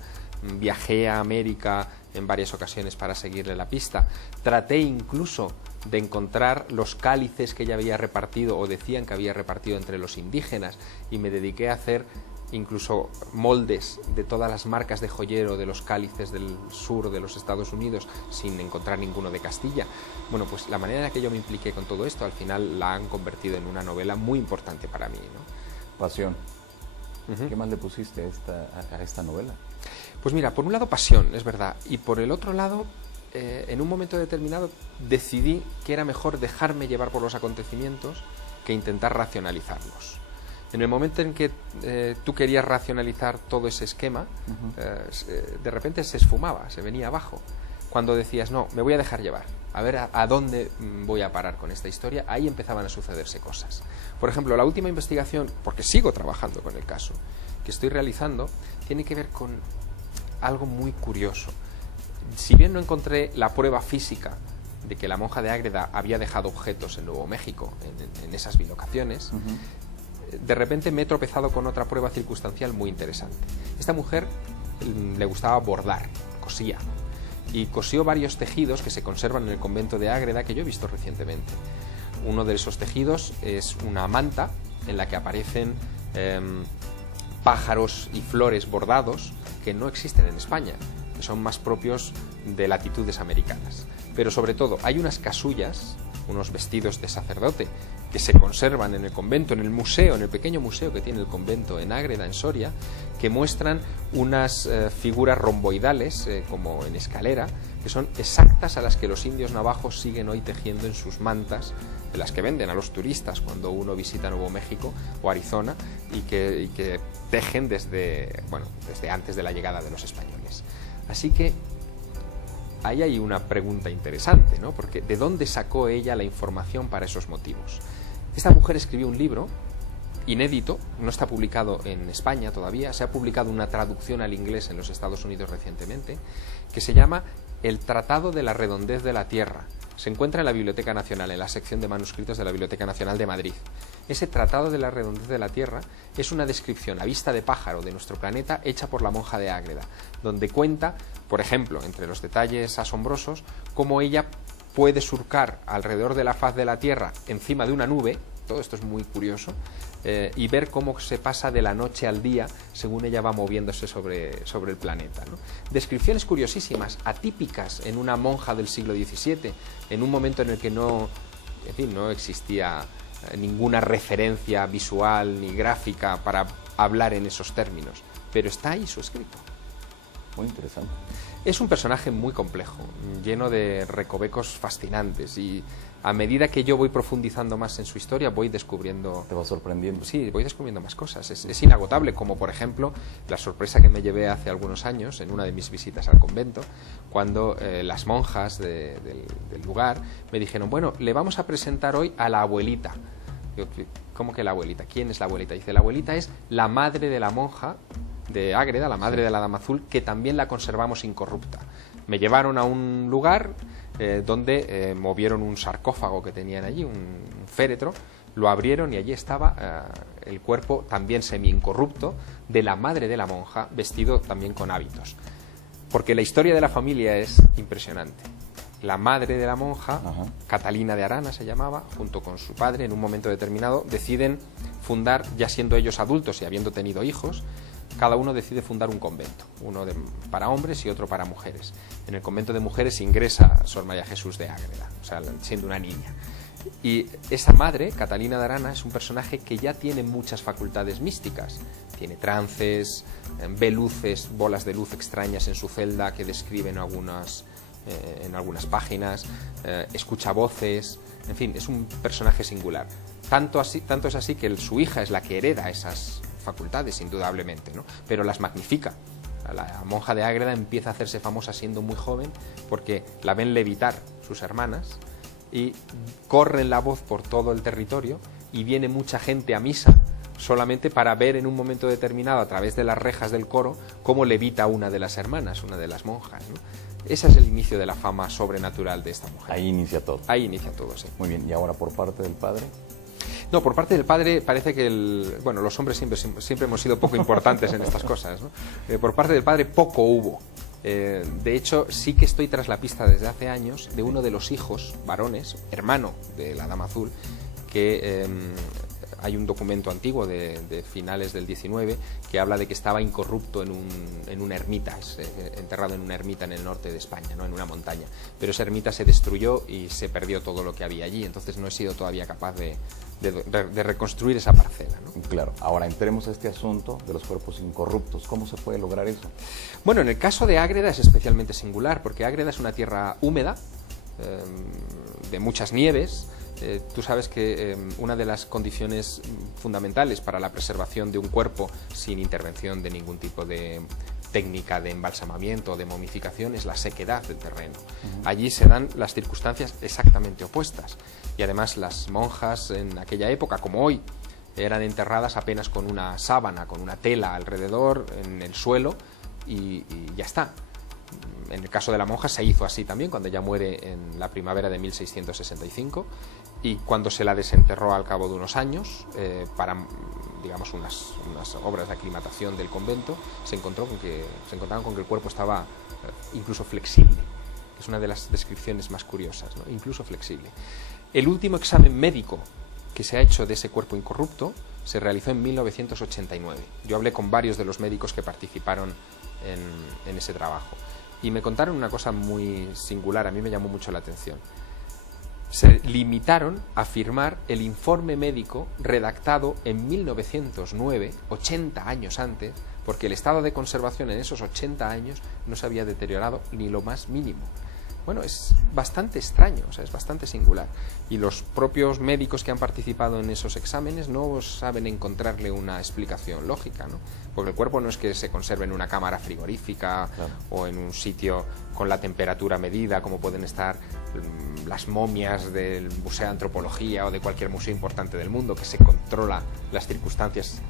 viajé a América en varias ocasiones para seguirle la pista, traté incluso de encontrar los cálices que ella había repartido o decían que había repartido entre los indígenas y me dediqué a hacer incluso moldes de todas las marcas de joyero de los cálices del sur de los Estados Unidos sin encontrar ninguno de Castilla. Bueno, pues la manera en la que yo me impliqué con todo esto al final la han convertido en una novela muy importante para mí, ¿no? Pasión. ¿Qué más le pusiste a esta novela? Pues mira, por un lado pasión, es verdad, y por el otro lado, en un momento determinado decidí que era mejor dejarme llevar por los acontecimientos que intentar racionalizarlos. En el momento en que tú querías racionalizar todo ese esquema, de repente se esfumaba, se venía abajo. Cuando decías, no, me voy a dejar llevar, a ver a dónde voy a parar con esta historia, ahí empezaban a sucederse cosas. Por ejemplo, la última investigación, porque sigo trabajando con el caso, que estoy realizando, tiene que ver con algo muy curioso. Si bien no encontré la prueba física de que la monja de Ágreda había dejado objetos en Nuevo México, en esas bilocaciones, de repente me he tropezado con otra prueba circunstancial muy interesante. Esta mujer le gustaba bordar, cosía, y cosió varios tejidos que se conservan en el convento de Ágreda que yo he visto recientemente. Uno de esos tejidos es una manta en la que aparecen pájaros y flores bordados que no existen en España. que son más propios de latitudes americanas. Pero sobre todo hay unas casullas, unos vestidos de sacerdote, que se conservan en el convento, en el museo, en el pequeño museo que tiene el convento en Ágreda, en Soria, que muestran unas figuras romboidales, como en escalera, que son exactas a las que los indios navajos siguen hoy tejiendo en sus mantas, de las que venden a los turistas cuando uno visita Nuevo México o Arizona, y que tejen desde antes de la llegada de los españoles. Así que ahí hay una pregunta interesante, ¿no? Porque ¿de dónde sacó ella la información para esos motivos? Esta mujer escribió un libro inédito, no está publicado en España todavía, se ha publicado una traducción al inglés en los Estados Unidos recientemente, que se llama El Tratado de la Redondez de la Tierra. Se encuentra en la Biblioteca Nacional, en la sección de manuscritos de la Biblioteca Nacional de Madrid. Ese Tratado de la Redondez de la Tierra es una descripción a vista de pájaro de nuestro planeta hecha por la monja de Ágreda, donde cuenta, por ejemplo, entre los detalles asombrosos, cómo ella puede surcar alrededor de la faz de la Tierra encima de una nube, todo esto es muy curioso, y ver cómo se pasa de la noche al día según ella va moviéndose sobre el planeta, ¿no? Descripciones curiosísimas, atípicas en una monja del siglo XVII, en un momento en el que no existía ninguna referencia visual ni gráfica para hablar en esos términos, pero está ahí su escrito. Muy interesante. Es un personaje muy complejo, lleno de recovecos fascinantes, y a medida que yo voy profundizando más en su historia voy descubriendo... ¿Te va sorprendiendo? Sí, voy descubriendo más cosas. Es inagotable, como por ejemplo la sorpresa que me llevé hace algunos años en una de mis visitas al convento, cuando las monjas del lugar me dijeron, bueno, le vamos a presentar hoy a la abuelita. Yo, ¿cómo que la abuelita? ¿Quién es la abuelita? Dice, la abuelita es la madre de la monja de Ágreda, la madre de la Dama Azul, que también la conservamos incorrupta. Me llevaron a un lugar donde movieron un sarcófago que tenían allí, un féretro, lo abrieron y allí estaba el cuerpo también semi-incorrupto de la madre de la monja, vestido también con hábitos. Porque la historia de la familia es impresionante. La madre de la monja, Catalina de Arana se llamaba, junto con su padre, en un momento determinado, deciden fundar, ya siendo ellos adultos y habiendo tenido hijos, cada uno decide fundar un convento, uno para hombres y otro para mujeres. En el convento de mujeres ingresa Sor María Jesús de Ágreda, o sea, siendo una niña. Y esa madre, Catalina de Arana, es un personaje que ya tiene muchas facultades místicas. Tiene trances, ve luces, bolas de luz extrañas en su celda que describen en algunas páginas, escucha voces, en fin, es un personaje singular. Tanto es así que su hija es la que hereda esas facultades, indudablemente, ¿no? Pero las magnifica. La monja de Ágreda empieza a hacerse famosa siendo muy joven porque la ven levitar sus hermanas y corren la voz por todo el territorio y viene mucha gente a misa solamente para ver en un momento determinado a través de las rejas del coro cómo levita una de las hermanas, una de las monjas, ¿no? Ese es el inicio de la fama sobrenatural de esta mujer. Ahí inicia todo. Ahí inicia todo, sí. Muy bien, ¿y ahora por parte del padre? No, por parte del padre parece que los hombres siempre hemos sido poco importantes en estas cosas, ¿no? Por parte del padre poco hubo. De hecho, sí que estoy tras la pista desde hace años de uno de los hijos varones, hermano de la Dama Azul, que hay un documento antiguo de finales del 19 que habla de que estaba incorrupto en una ermita, enterrado en una ermita en el norte de España, ¿no? En una montaña. Pero esa ermita se destruyó y se perdió todo lo que había allí, entonces no he sido todavía capaz de reconstruir esa parcela, ¿no? Claro. Ahora entremos a este asunto de los cuerpos incorruptos. ¿Cómo se puede lograr eso? Bueno, en el caso de Ágreda es especialmente singular, porque Ágreda es una tierra húmeda, de muchas nieves. Tú sabes que una de las condiciones fundamentales para la preservación de un cuerpo sin intervención de ningún tipo de técnica de embalsamamiento o de momificación es la sequedad del terreno. Allí se dan las circunstancias exactamente opuestas y además las monjas en aquella época, como hoy, eran enterradas apenas con una sábana, con una tela alrededor en el suelo y ya está. En el caso de la monja se hizo así también cuando ella muere en la primavera de 1665 y cuando se la desenterró al cabo de unos años para, digamos, unas obras de aclimatación del convento, se encontraron con que el cuerpo estaba incluso flexible. Es una de las descripciones más curiosas, ¿no? Incluso flexible. El último examen médico que se ha hecho de ese cuerpo incorrupto se realizó en 1989. Yo hablé con varios de los médicos que participaron en ese trabajo. y me contaron una cosa muy singular, a mí me llamó mucho la atención. Se limitaron a firmar el informe médico redactado en 1909, 80 años antes, porque el estado de conservación en esos 80 años no se había deteriorado ni lo más mínimo. Bueno, es bastante extraño, o sea, es bastante singular. Y los propios médicos que han participado en esos exámenes no saben encontrarle una explicación lógica, ¿no? Porque el cuerpo no es que se conserve en una cámara frigorífica, claro, o en un sitio con la temperatura medida, como pueden estar las momias del Museo de Antropología o de cualquier museo importante del mundo, que se controla las circunstancias,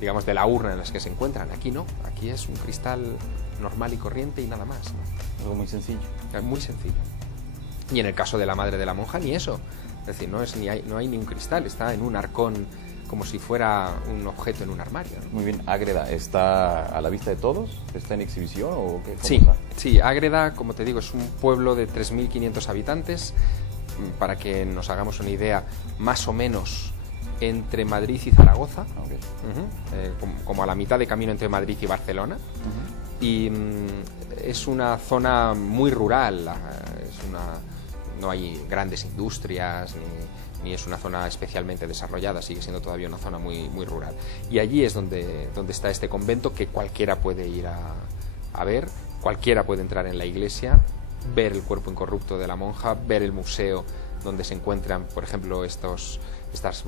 digamos, de la urna en las que se encuentran. Aquí no, aquí es un cristal normal y corriente y nada más, ¿no? Algo muy sencillo. Muy sencillo. Y en el caso de la madre de la monja, ni eso. Es decir, no hay ni un cristal, está en un arcón como si fuera un objeto en un armario, ¿no? Muy bien. ¿Ágreda está a la vista de todos? ¿Está en exhibición o qué? Sí, Ágreda, como te digo, es un pueblo de 3.500 habitantes. Para que nos hagamos una idea, más o menos entre Madrid y Zaragoza, okay. Como a la mitad de camino entre Madrid y Barcelona. Y es una zona muy rural, no hay grandes industrias, ni es una zona especialmente desarrollada, sigue siendo todavía una zona muy, muy rural. Y allí es donde está este convento, que cualquiera puede ir a ver, cualquiera puede entrar en la iglesia, ver el cuerpo incorrupto de la monja, ver el museo donde se encuentran, por ejemplo, estas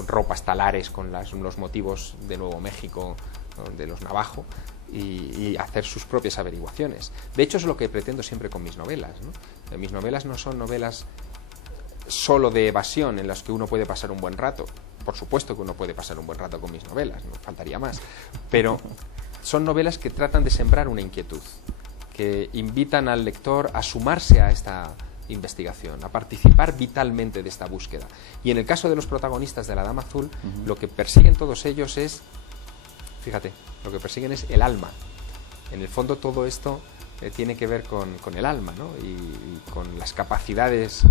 ropas talares con los motivos de Nuevo México, de los Navajo, y hacer sus propias averiguaciones. De hecho, es lo que pretendo siempre con mis novelas, ¿no? Mis novelas no son novelas solo de evasión en las que uno puede pasar un buen rato. Por supuesto que uno puede pasar un buen rato con mis novelas, no faltaría más, pero son novelas que tratan de sembrar una inquietud, que invitan al lector a sumarse a esta investigación, a participar vitalmente de esta búsqueda. Y en el caso de los protagonistas de La Dama Azul, lo que persiguen todos ellos es, fíjate, lo que persiguen es el alma. En el fondo todo esto tiene que ver con el alma, ¿no? y con las capacidades,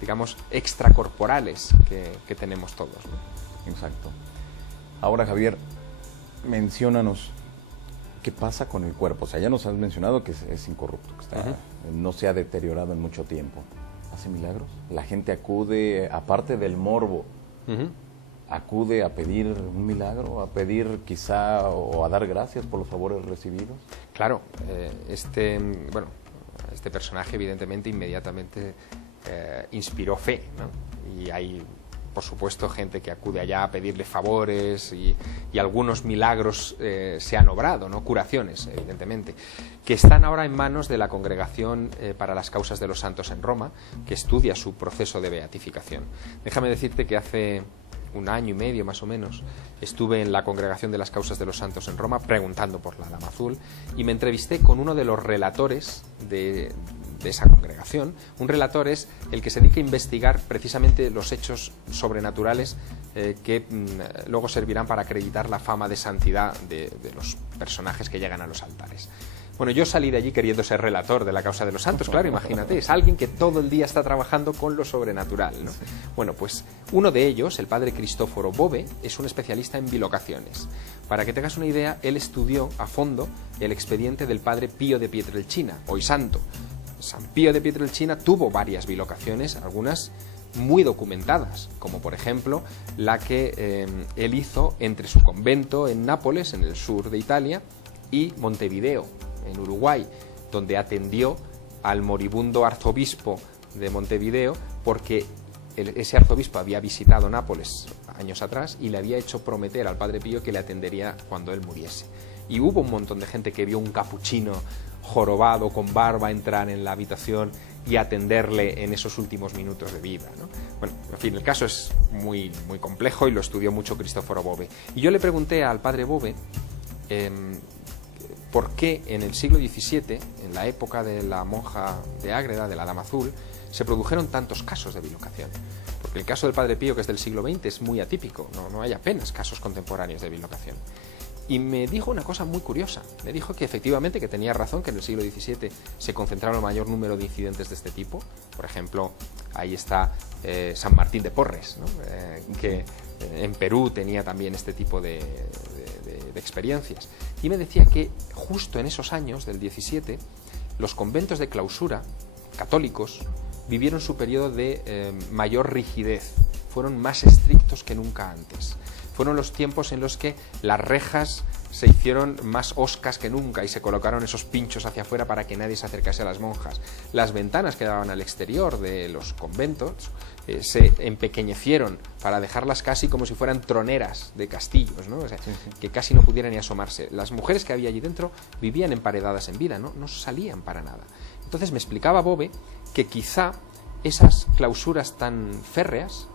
digamos, extracorporales que tenemos todos, ¿no? Exacto. Ahora, Javier, menciónanos qué pasa con el cuerpo. O sea, ya nos has mencionado que es incorrupto, que no se ha deteriorado en mucho tiempo. ¿Hace milagros? La gente acude, aparte del morbo, acude a pedir un milagro, a pedir quizá o a dar gracias por los favores recibidos. Claro, este personaje evidentemente inmediatamente inspiró fe, ¿no? Y hay, por supuesto, gente que acude allá a pedirle favores y algunos milagros se han obrado, ¿no? Curaciones, evidentemente, que están ahora en manos de la Congregación para las Causas de los Santos en Roma, que estudia su proceso de beatificación. Déjame decirte que hace un año y medio más o menos estuve en la Congregación de las Causas de los Santos en Roma preguntando por la Dama Azul y me entrevisté con uno de los relatores de esa congregación. Un relator es el que se dedica a investigar precisamente los hechos sobrenaturales que luego servirán para acreditar la fama de santidad de los personajes que llegan a los altares. Bueno, yo salí de allí queriendo ser relator de la causa de los santos, claro, imagínate, es alguien que todo el día está trabajando con lo sobrenatural, ¿no? Bueno, pues uno de ellos, el padre Cristoforo Bove, es un especialista en bilocaciones. Para que tengas una idea, él estudió a fondo el expediente del padre Pío de Pietrelcina, hoy santo. San Pío de Pietrelcina tuvo varias bilocaciones, algunas muy documentadas, como por ejemplo la que él hizo entre su convento en Nápoles, en el sur de Italia, y Montevideo, en Uruguay, donde atendió al moribundo arzobispo de Montevideo, porque ese arzobispo había visitado Nápoles años atrás y le había hecho prometer al padre Pío que le atendería cuando él muriese. Y hubo un montón de gente que vio un capuchino jorobado con barba entrar en la habitación y atenderle en esos últimos minutos de vida, ¿no? Bueno, en fin, el caso es muy, muy complejo y lo estudió mucho Cristoforo Bove. Y yo le pregunté al padre Bove por qué en el siglo XVII, en la época de la monja de Ágreda, de la Dama Azul, se produjeron tantos casos de bilocación. Porque el caso del padre Pío, que es del siglo XX, es muy atípico, no hay apenas casos contemporáneos de bilocación. Y me dijo una cosa muy curiosa. Me dijo que efectivamente que tenía razón, que en el siglo XVII se concentraron el mayor número de incidentes de este tipo. Por ejemplo, ahí está San Martín de Porres, ¿no? Que en Perú tenía también este tipo de experiencias. Y me decía que justo en esos años del XVII los conventos de clausura católicos vivieron su periodo de mayor rigidez, fueron más estrictos que nunca antes. Fueron los tiempos en los que las rejas se hicieron más hoscas que nunca y se colocaron esos pinchos hacia afuera para que nadie se acercase a las monjas. Las ventanas que daban al exterior de los conventos se empequeñecieron para dejarlas casi como si fueran troneras de castillos, ¿no? O sea, que casi no pudieran ni asomarse. Las mujeres que había allí dentro vivían emparedadas en vida, no salían para nada. Entonces me explicaba Bove que quizá esas clausuras tan férreas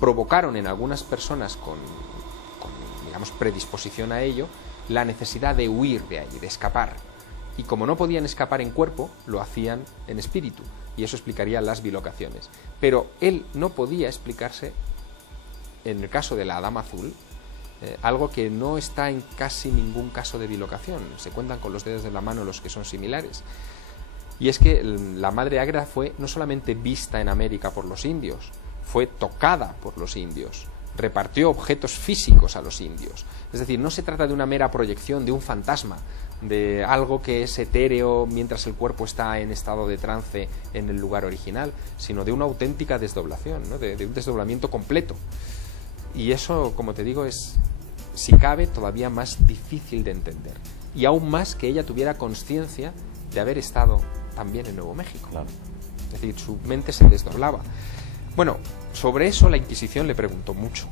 provocaron en algunas personas con digamos, predisposición a ello, la necesidad de huir de allí, de escapar. Y como no podían escapar en cuerpo, lo hacían en espíritu, y eso explicaría las bilocaciones. Pero él no podía explicarse, en el caso de la Dama Azul, algo que no está en casi ningún caso de bilocación. Se cuentan con los dedos de la mano los que son similares. Y es que la Madre Ágreda fue no solamente vista en América por los indios, fue tocada por los indios, repartió objetos físicos a los indios. Es decir, no se trata de una mera proyección, de un fantasma, de algo que es etéreo mientras el cuerpo está en estado de trance en el lugar original, sino de una auténtica desdoblación, ¿no? de un desdoblamiento completo. Y eso, como te digo, es, si cabe, todavía más difícil de entender. Y aún más que ella tuviera conciencia de haber estado también en Nuevo México. Claro. Es decir, su mente se desdoblaba. Bueno, sobre eso la Inquisición le preguntó mucho.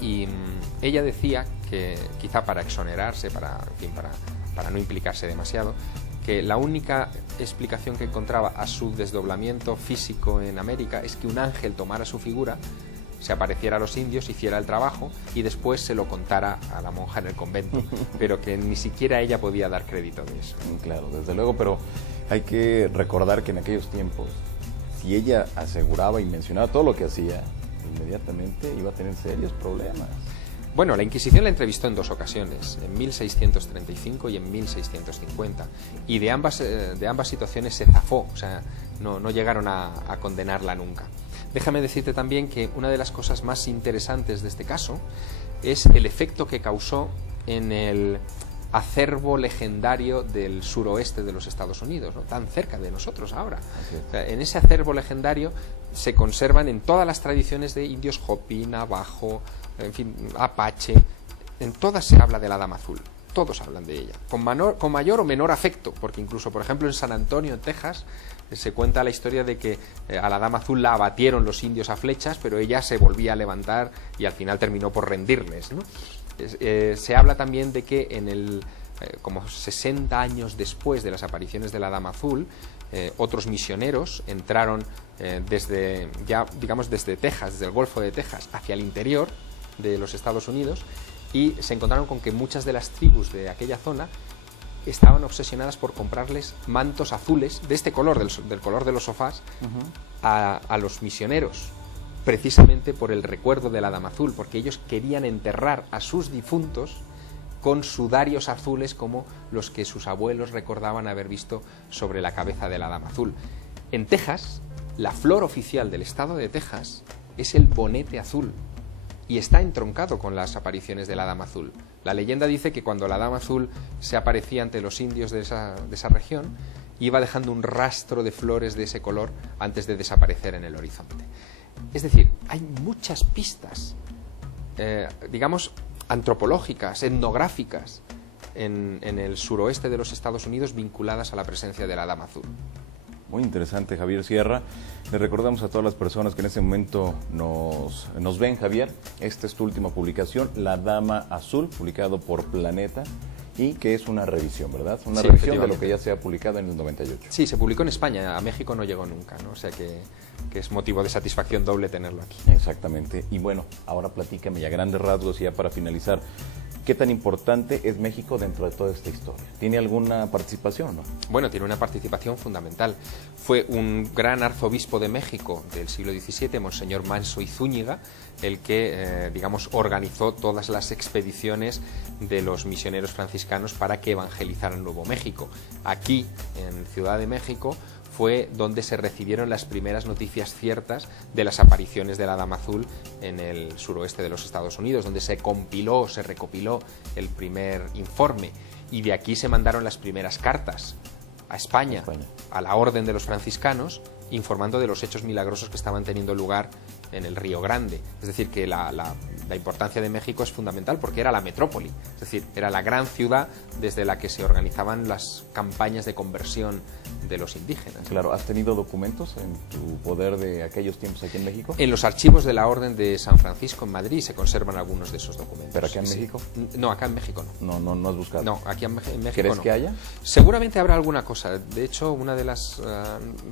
Y ella decía que, quizá para exonerarse, para no implicarse demasiado, que la única explicación que encontraba a su desdoblamiento físico en América es que un ángel tomara su figura, se apareciera a los indios, hiciera el trabajo y después se lo contara a la monja en el convento, pero que ni siquiera ella podía dar crédito de eso. Claro, desde luego, pero hay que recordar que en aquellos tiempos, si ella aseguraba y mencionaba todo lo que hacía, inmediatamente iba a tener serios problemas. Bueno, la Inquisición la entrevistó en dos ocasiones, en 1635 y en 1650, y de ambas situaciones se zafó, o sea, no llegaron a condenarla nunca. Déjame decirte también que una de las cosas más interesantes de este caso es el efecto que causó en el acervo legendario del suroeste de los Estados Unidos, ¿no? Tan cerca de nosotros ahora. O sea, en ese acervo legendario se conservan en todas las tradiciones de indios Hopi, Navajo, en fin, Apache, en todas se habla de la Dama Azul, todos hablan de ella, con mayor o menor afecto, porque incluso, por ejemplo, en San Antonio, en Texas, se cuenta la historia de que a la Dama Azul la abatieron los indios a flechas, pero ella se volvía a levantar y al final terminó por rendirles, ¿no? Se habla también de que como 60 años después de las apariciones de la Dama Azul, otros misioneros entraron desde Texas, desde el Golfo de Texas, hacia el interior de los Estados Unidos, y se encontraron con que muchas de las tribus de aquella zona estaban obsesionadas por comprarles mantos azules de este color, del color de los sofás, a los misioneros, precisamente por el recuerdo de la Dama Azul, porque ellos querían enterrar a sus difuntos con sudarios azules como los que sus abuelos recordaban haber visto sobre la cabeza de la Dama Azul. En Texas, la flor oficial del estado de Texas es el bonete azul, y está entroncado con las apariciones de la Dama Azul. La leyenda dice que cuando la Dama Azul se aparecía ante los indios de esa región, iba dejando un rastro de flores de ese color antes de desaparecer en el horizonte. Es decir, hay muchas pistas, digamos, antropológicas, etnográficas, en el suroeste de los Estados Unidos vinculadas a la presencia de la Dama Azul. Muy interesante, Javier Sierra. Le recordamos a todas las personas que en este momento nos ven, Javier. Esta es tu última publicación, La Dama Azul, publicado por Planeta, y que es una revisión, ¿verdad? Una revisión de lo que ya se ha publicado en el 98. Sí, se publicó en España, a México no llegó nunca, ¿no? O sea que es motivo de satisfacción doble tenerlo aquí. Exactamente. Y bueno, ahora platícame ya grandes rasgos y ya para finalizar, ¿qué tan importante es México dentro de toda esta historia? ¿Tiene alguna participación, no? Bueno, tiene una participación fundamental. Fue un gran arzobispo de México del siglo XVII, Monseñor Manso y Zúñiga, el que, organizó todas las expediciones de los misioneros franciscanos para que evangelizaran Nuevo México. Aquí, en Ciudad de México, fue donde se recibieron las primeras noticias ciertas de las apariciones de la Dama Azul en el suroeste de los Estados Unidos, donde se recopiló el primer informe, y de aquí se mandaron las primeras cartas a España, a la Orden de los Franciscanos, informando de los hechos milagrosos que estaban teniendo lugar en el Río Grande. Es decir, que la importancia de México es fundamental porque era la metrópoli, es decir, era la gran ciudad desde la que se organizaban las campañas de conversión de los indígenas. Claro, ¿has tenido documentos en tu poder de aquellos tiempos aquí en México? En los archivos de la Orden de San Francisco en Madrid se conservan algunos de esos documentos. ¿Pero acá en México? No, acá en México no. No has buscado. No, aquí en México ¿Crees no. que haya? Seguramente habrá alguna cosa. De hecho, una de las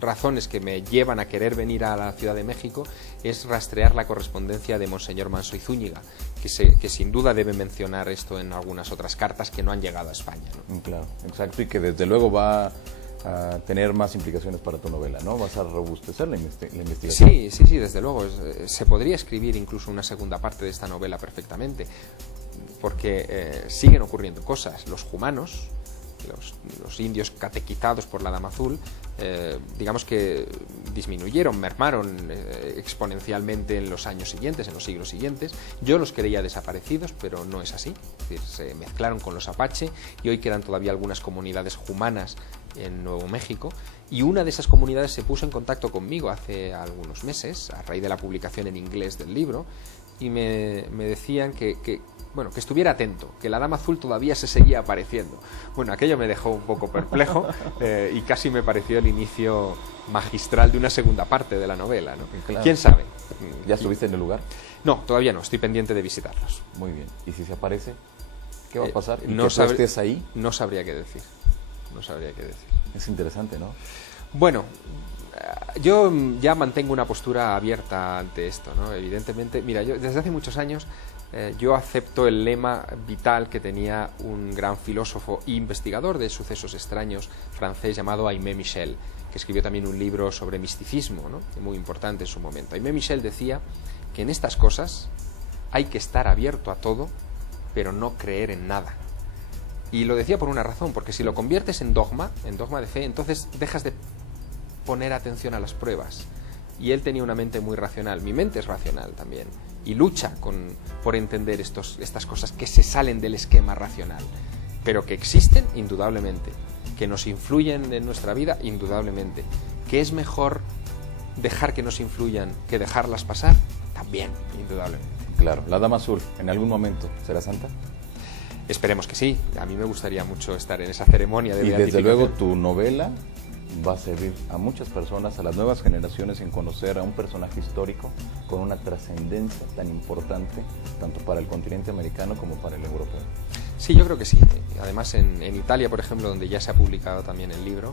razones que me llevan a querer venir a la Ciudad de México es rastrear la correspondencia de Monseñor Manso y Zúñiga, que sin duda debe mencionar esto en algunas otras cartas que no han llegado a España, ¿no? Claro, exacto, y que desde luego va a tener más implicaciones para tu novela, ¿no? Vas a robustecer la investigación. Sí, desde luego. Se podría escribir incluso una segunda parte de esta novela perfectamente, porque siguen ocurriendo cosas. Los jumanos, los indios catequizados por la Dama Azul, digamos que disminuyeron, mermaron exponencialmente en los años siguientes, en los siglos siguientes. Yo los creía desaparecidos, pero no es así. Es decir, se mezclaron con los apache y hoy quedan todavía algunas comunidades humanas en Nuevo México, y una de esas comunidades se puso en contacto conmigo hace algunos meses, a raíz de la publicación en inglés del libro, y me decían que estuviera atento, que la Dama Azul todavía se seguía apareciendo. Bueno, aquello me dejó un poco perplejo y casi me pareció el inicio magistral de una segunda parte de la novela, ¿no? Claro. ¿Quién sabe? ¿Ya estuviste en el lugar? No, todavía no, estoy pendiente de visitarlos. Muy bien. ¿Y si se aparece? ¿Qué va a pasar? ¿Y No que tú estés ahí? No sabría qué decir. Es interesante, ¿no? Bueno, yo ya mantengo una postura abierta ante esto, ¿no? Evidentemente, mira, yo desde hace muchos años yo acepto el lema vital que tenía un gran filósofo e investigador de sucesos extraños francés llamado Aimé Michel, que escribió también un libro sobre misticismo, ¿no? Muy importante en su momento. Aimé Michel decía que en estas cosas hay que estar abierto a todo, pero no creer en nada. Y lo decía por una razón, porque si lo conviertes en dogma de fe, entonces dejas de poner atención a las pruebas. Y él tenía una mente muy racional, mi mente es racional también, y lucha por entender estas cosas que se salen del esquema racional, pero que existen indudablemente, que nos influyen en nuestra vida indudablemente, que es mejor dejar que nos influyan que dejarlas pasar también, indudablemente. Claro, la Dama Azul, ¿en algún momento será santa? Esperemos que sí. A mí me gustaría mucho estar en esa ceremonia de beatificación. Y desde luego tu novela va a servir a muchas personas, a las nuevas generaciones, en conocer a un personaje histórico con una trascendencia tan importante, tanto para el continente americano como para el europeo. Sí, yo creo que sí. Además, en Italia, por ejemplo, donde ya se ha publicado también el libro,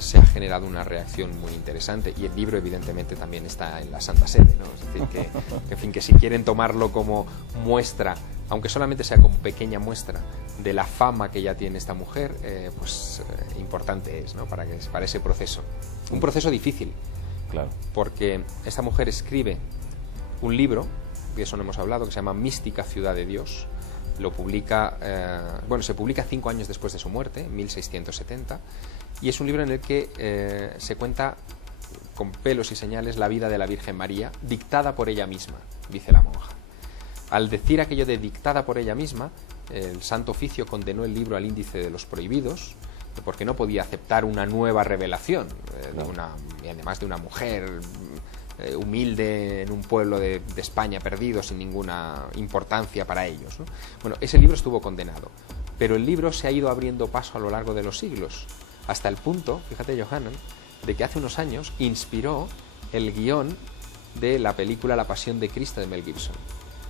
se ha generado una reacción muy interesante, y el libro evidentemente también está en la Santa Sede, ¿no? Es decir, que si quieren tomarlo como muestra, aunque solamente sea como pequeña muestra de la fama que ya tiene esta mujer, importante es, ¿no? para ese proceso. Un proceso difícil, claro, porque esta mujer escribe un libro, de eso no hemos hablado, que se llama Mística Ciudad de Dios. Lo publica, se publica 5 años después de su muerte, en 1670, y es un libro en el que se cuenta con pelos y señales la vida de la Virgen María, dictada por ella misma, dice la monja. Al decir aquello de dictada por ella misma, el Santo Oficio condenó el libro al índice de los prohibidos, porque no podía aceptar una nueva revelación, y además de una mujer humilde en un pueblo de España perdido, sin ninguna importancia para ellos, ¿no? Bueno, ese libro estuvo condenado, pero el libro se ha ido abriendo paso a lo largo de los siglos, hasta el punto, fíjate, Johanan, de que hace unos años inspiró el guión de la película La Pasión de Cristo de Mel Gibson.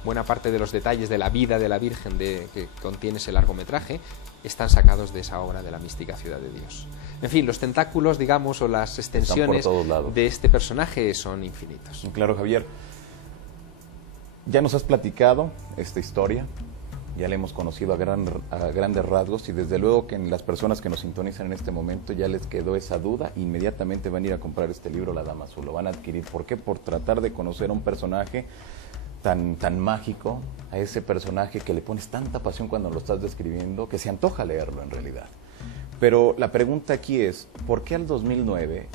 Buena parte de los detalles de la vida de la Virgen que contiene ese largometraje están sacados de esa obra de la Mística Ciudad de Dios. En fin, los tentáculos, digamos, o las extensiones de este personaje son infinitos. Claro, Javier. Ya nos has platicado esta historia, ya la hemos conocido a grandes rasgos, y desde luego que en las personas que nos sintonizan en este momento ya les quedó esa duda, inmediatamente van a ir a comprar este libro, La Dama Azul, lo van a adquirir. ¿Por qué? Por tratar de conocer a un personaje tan mágico, a ese personaje que le pones tanta pasión cuando lo estás describiendo, que se antoja leerlo en realidad. Pero la pregunta aquí es, ¿por qué al 2009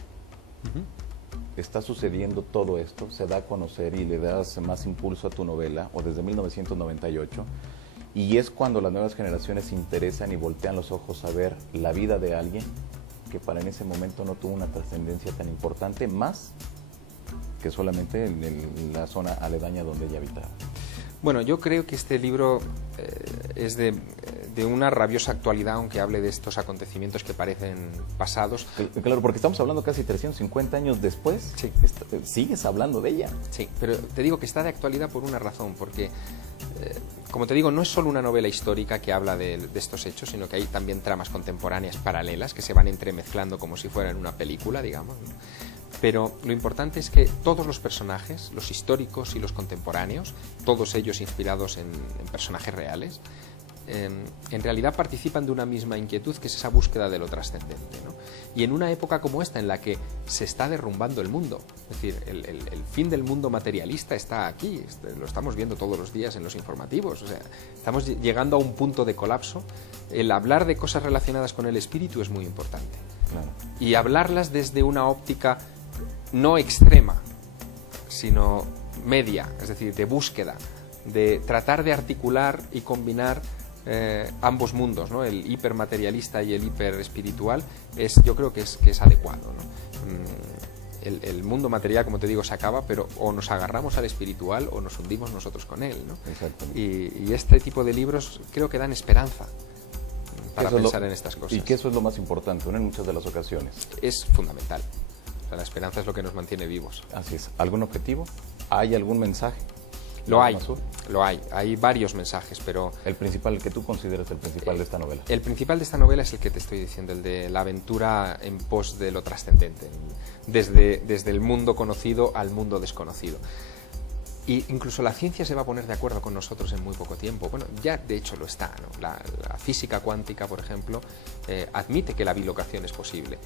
está sucediendo todo esto? Se da a conocer y le das más impulso a tu novela, o desde 1998, y es cuando las nuevas generaciones se interesan y voltean los ojos a ver la vida de alguien que para en ese momento no tuvo una trascendencia tan importante, más que solamente en la zona aledaña donde ella habitaba? Bueno, yo creo que este libro es de una rabiosa actualidad, aunque hable de estos acontecimientos que parecen pasados. Claro, porque estamos hablando casi 350 años después. Sí. Sigues hablando de ella. Sí, pero te digo que está de actualidad por una razón, porque, como te digo, no es solo una novela histórica que habla de estos hechos, sino que hay también tramas contemporáneas paralelas que se van entremezclando como si fueran una película, digamos, ¿no? Pero lo importante es que todos los personajes, los históricos y los contemporáneos, todos ellos inspirados en personajes reales, en realidad participan de una misma inquietud, que es esa búsqueda de lo trascendente, ¿no? Y en una época como esta, en la que se está derrumbando el mundo, es decir, el fin del mundo materialista está aquí, lo estamos viendo todos los días en los informativos, o sea, estamos llegando a un punto de colapso. El hablar de cosas relacionadas con el espíritu es muy importante. Claro. Y hablarlas desde una óptica no extrema, sino media, es decir, de búsqueda, de tratar de articular y combinar ambos mundos, ¿no? El hipermaterialista y el hiperespiritual, yo creo que es adecuado, ¿no? El mundo material, como te digo, se acaba, pero o nos agarramos al espiritual o nos hundimos nosotros con él, ¿no? Exactamente. Y este tipo de libros creo que dan esperanza para pensar en estas cosas. Y que eso es lo más importante, ¿no? En muchas de las ocasiones. Es fundamental. O sea, la esperanza es lo que nos mantiene vivos. Así es. ¿Algún objetivo? ¿Hay algún mensaje? Lo hay. Hay varios mensajes, pero... El principal, el que tú consideras el principal de esta novela. El principal de esta novela es el que te estoy diciendo, el de la aventura en pos de lo trascendente, desde el mundo conocido al mundo desconocido. Y incluso la ciencia se va a poner de acuerdo con nosotros en muy poco tiempo. Bueno, ya de hecho lo está, ¿no? La física cuántica, por ejemplo, admite que la bilocación es posible.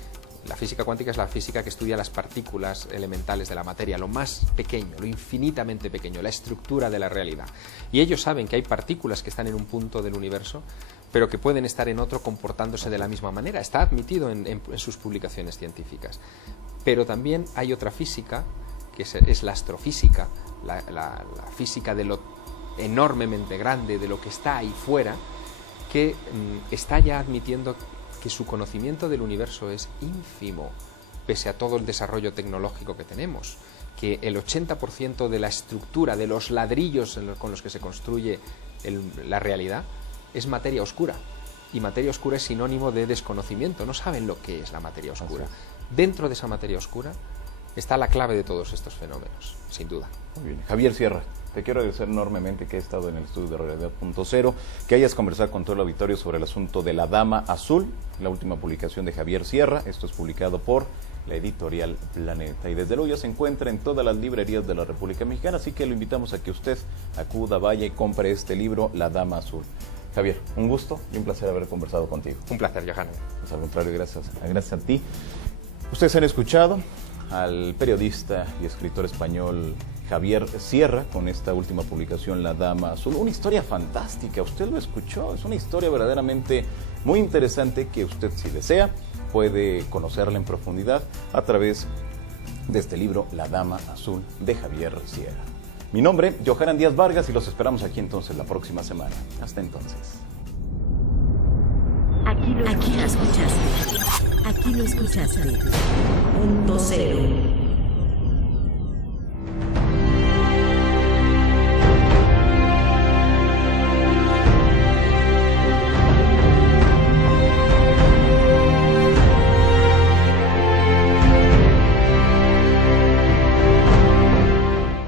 La física cuántica es la física que estudia las partículas elementales de la materia, lo más pequeño, lo infinitamente pequeño, la estructura de la realidad. Y ellos saben que hay partículas que están en un punto del universo, pero que pueden estar en otro comportándose de la misma manera. Está admitido en sus publicaciones científicas. Pero también hay otra física, que es la astrofísica, la física de lo enormemente grande, de lo que está ahí fuera, que está ya admitiendo que su conocimiento del universo es ínfimo, pese a todo el desarrollo tecnológico que tenemos, que el 80% de la estructura, de los ladrillos con los que se construye la realidad, es materia oscura. Y materia oscura es sinónimo de desconocimiento, no saben lo que es la materia oscura. Dentro de esa materia oscura está la clave de todos estos fenómenos, sin duda. Muy bien. Javier Sierra, te quiero agradecer enormemente que hayas estado en el estudio de Realidad.0, que hayas conversado con todo el auditorio sobre el asunto de La Dama Azul, la última publicación de Javier Sierra. Esto es publicado por la editorial Planeta y desde luego ya se encuentra en todas las librerías de la República Mexicana, así que lo invitamos a que usted acuda, vaya y compre este libro, La Dama Azul. Javier, un gusto y un placer haber conversado contigo. Un placer, Johan. Pues al contrario, gracias a ti. Ustedes han escuchado al periodista y escritor español Javier Sierra con esta última publicación, La Dama Azul. Una historia fantástica, usted lo escuchó, es una historia verdaderamente muy interesante que usted, si desea, puede conocerla en profundidad a través de este libro, La Dama Azul, de Javier Sierra. Mi nombre, Johanan Díaz Vargas, y los esperamos aquí entonces la próxima semana. Hasta entonces. Aquí lo escuchaste. Aquí lo escuchaste. Punto cero.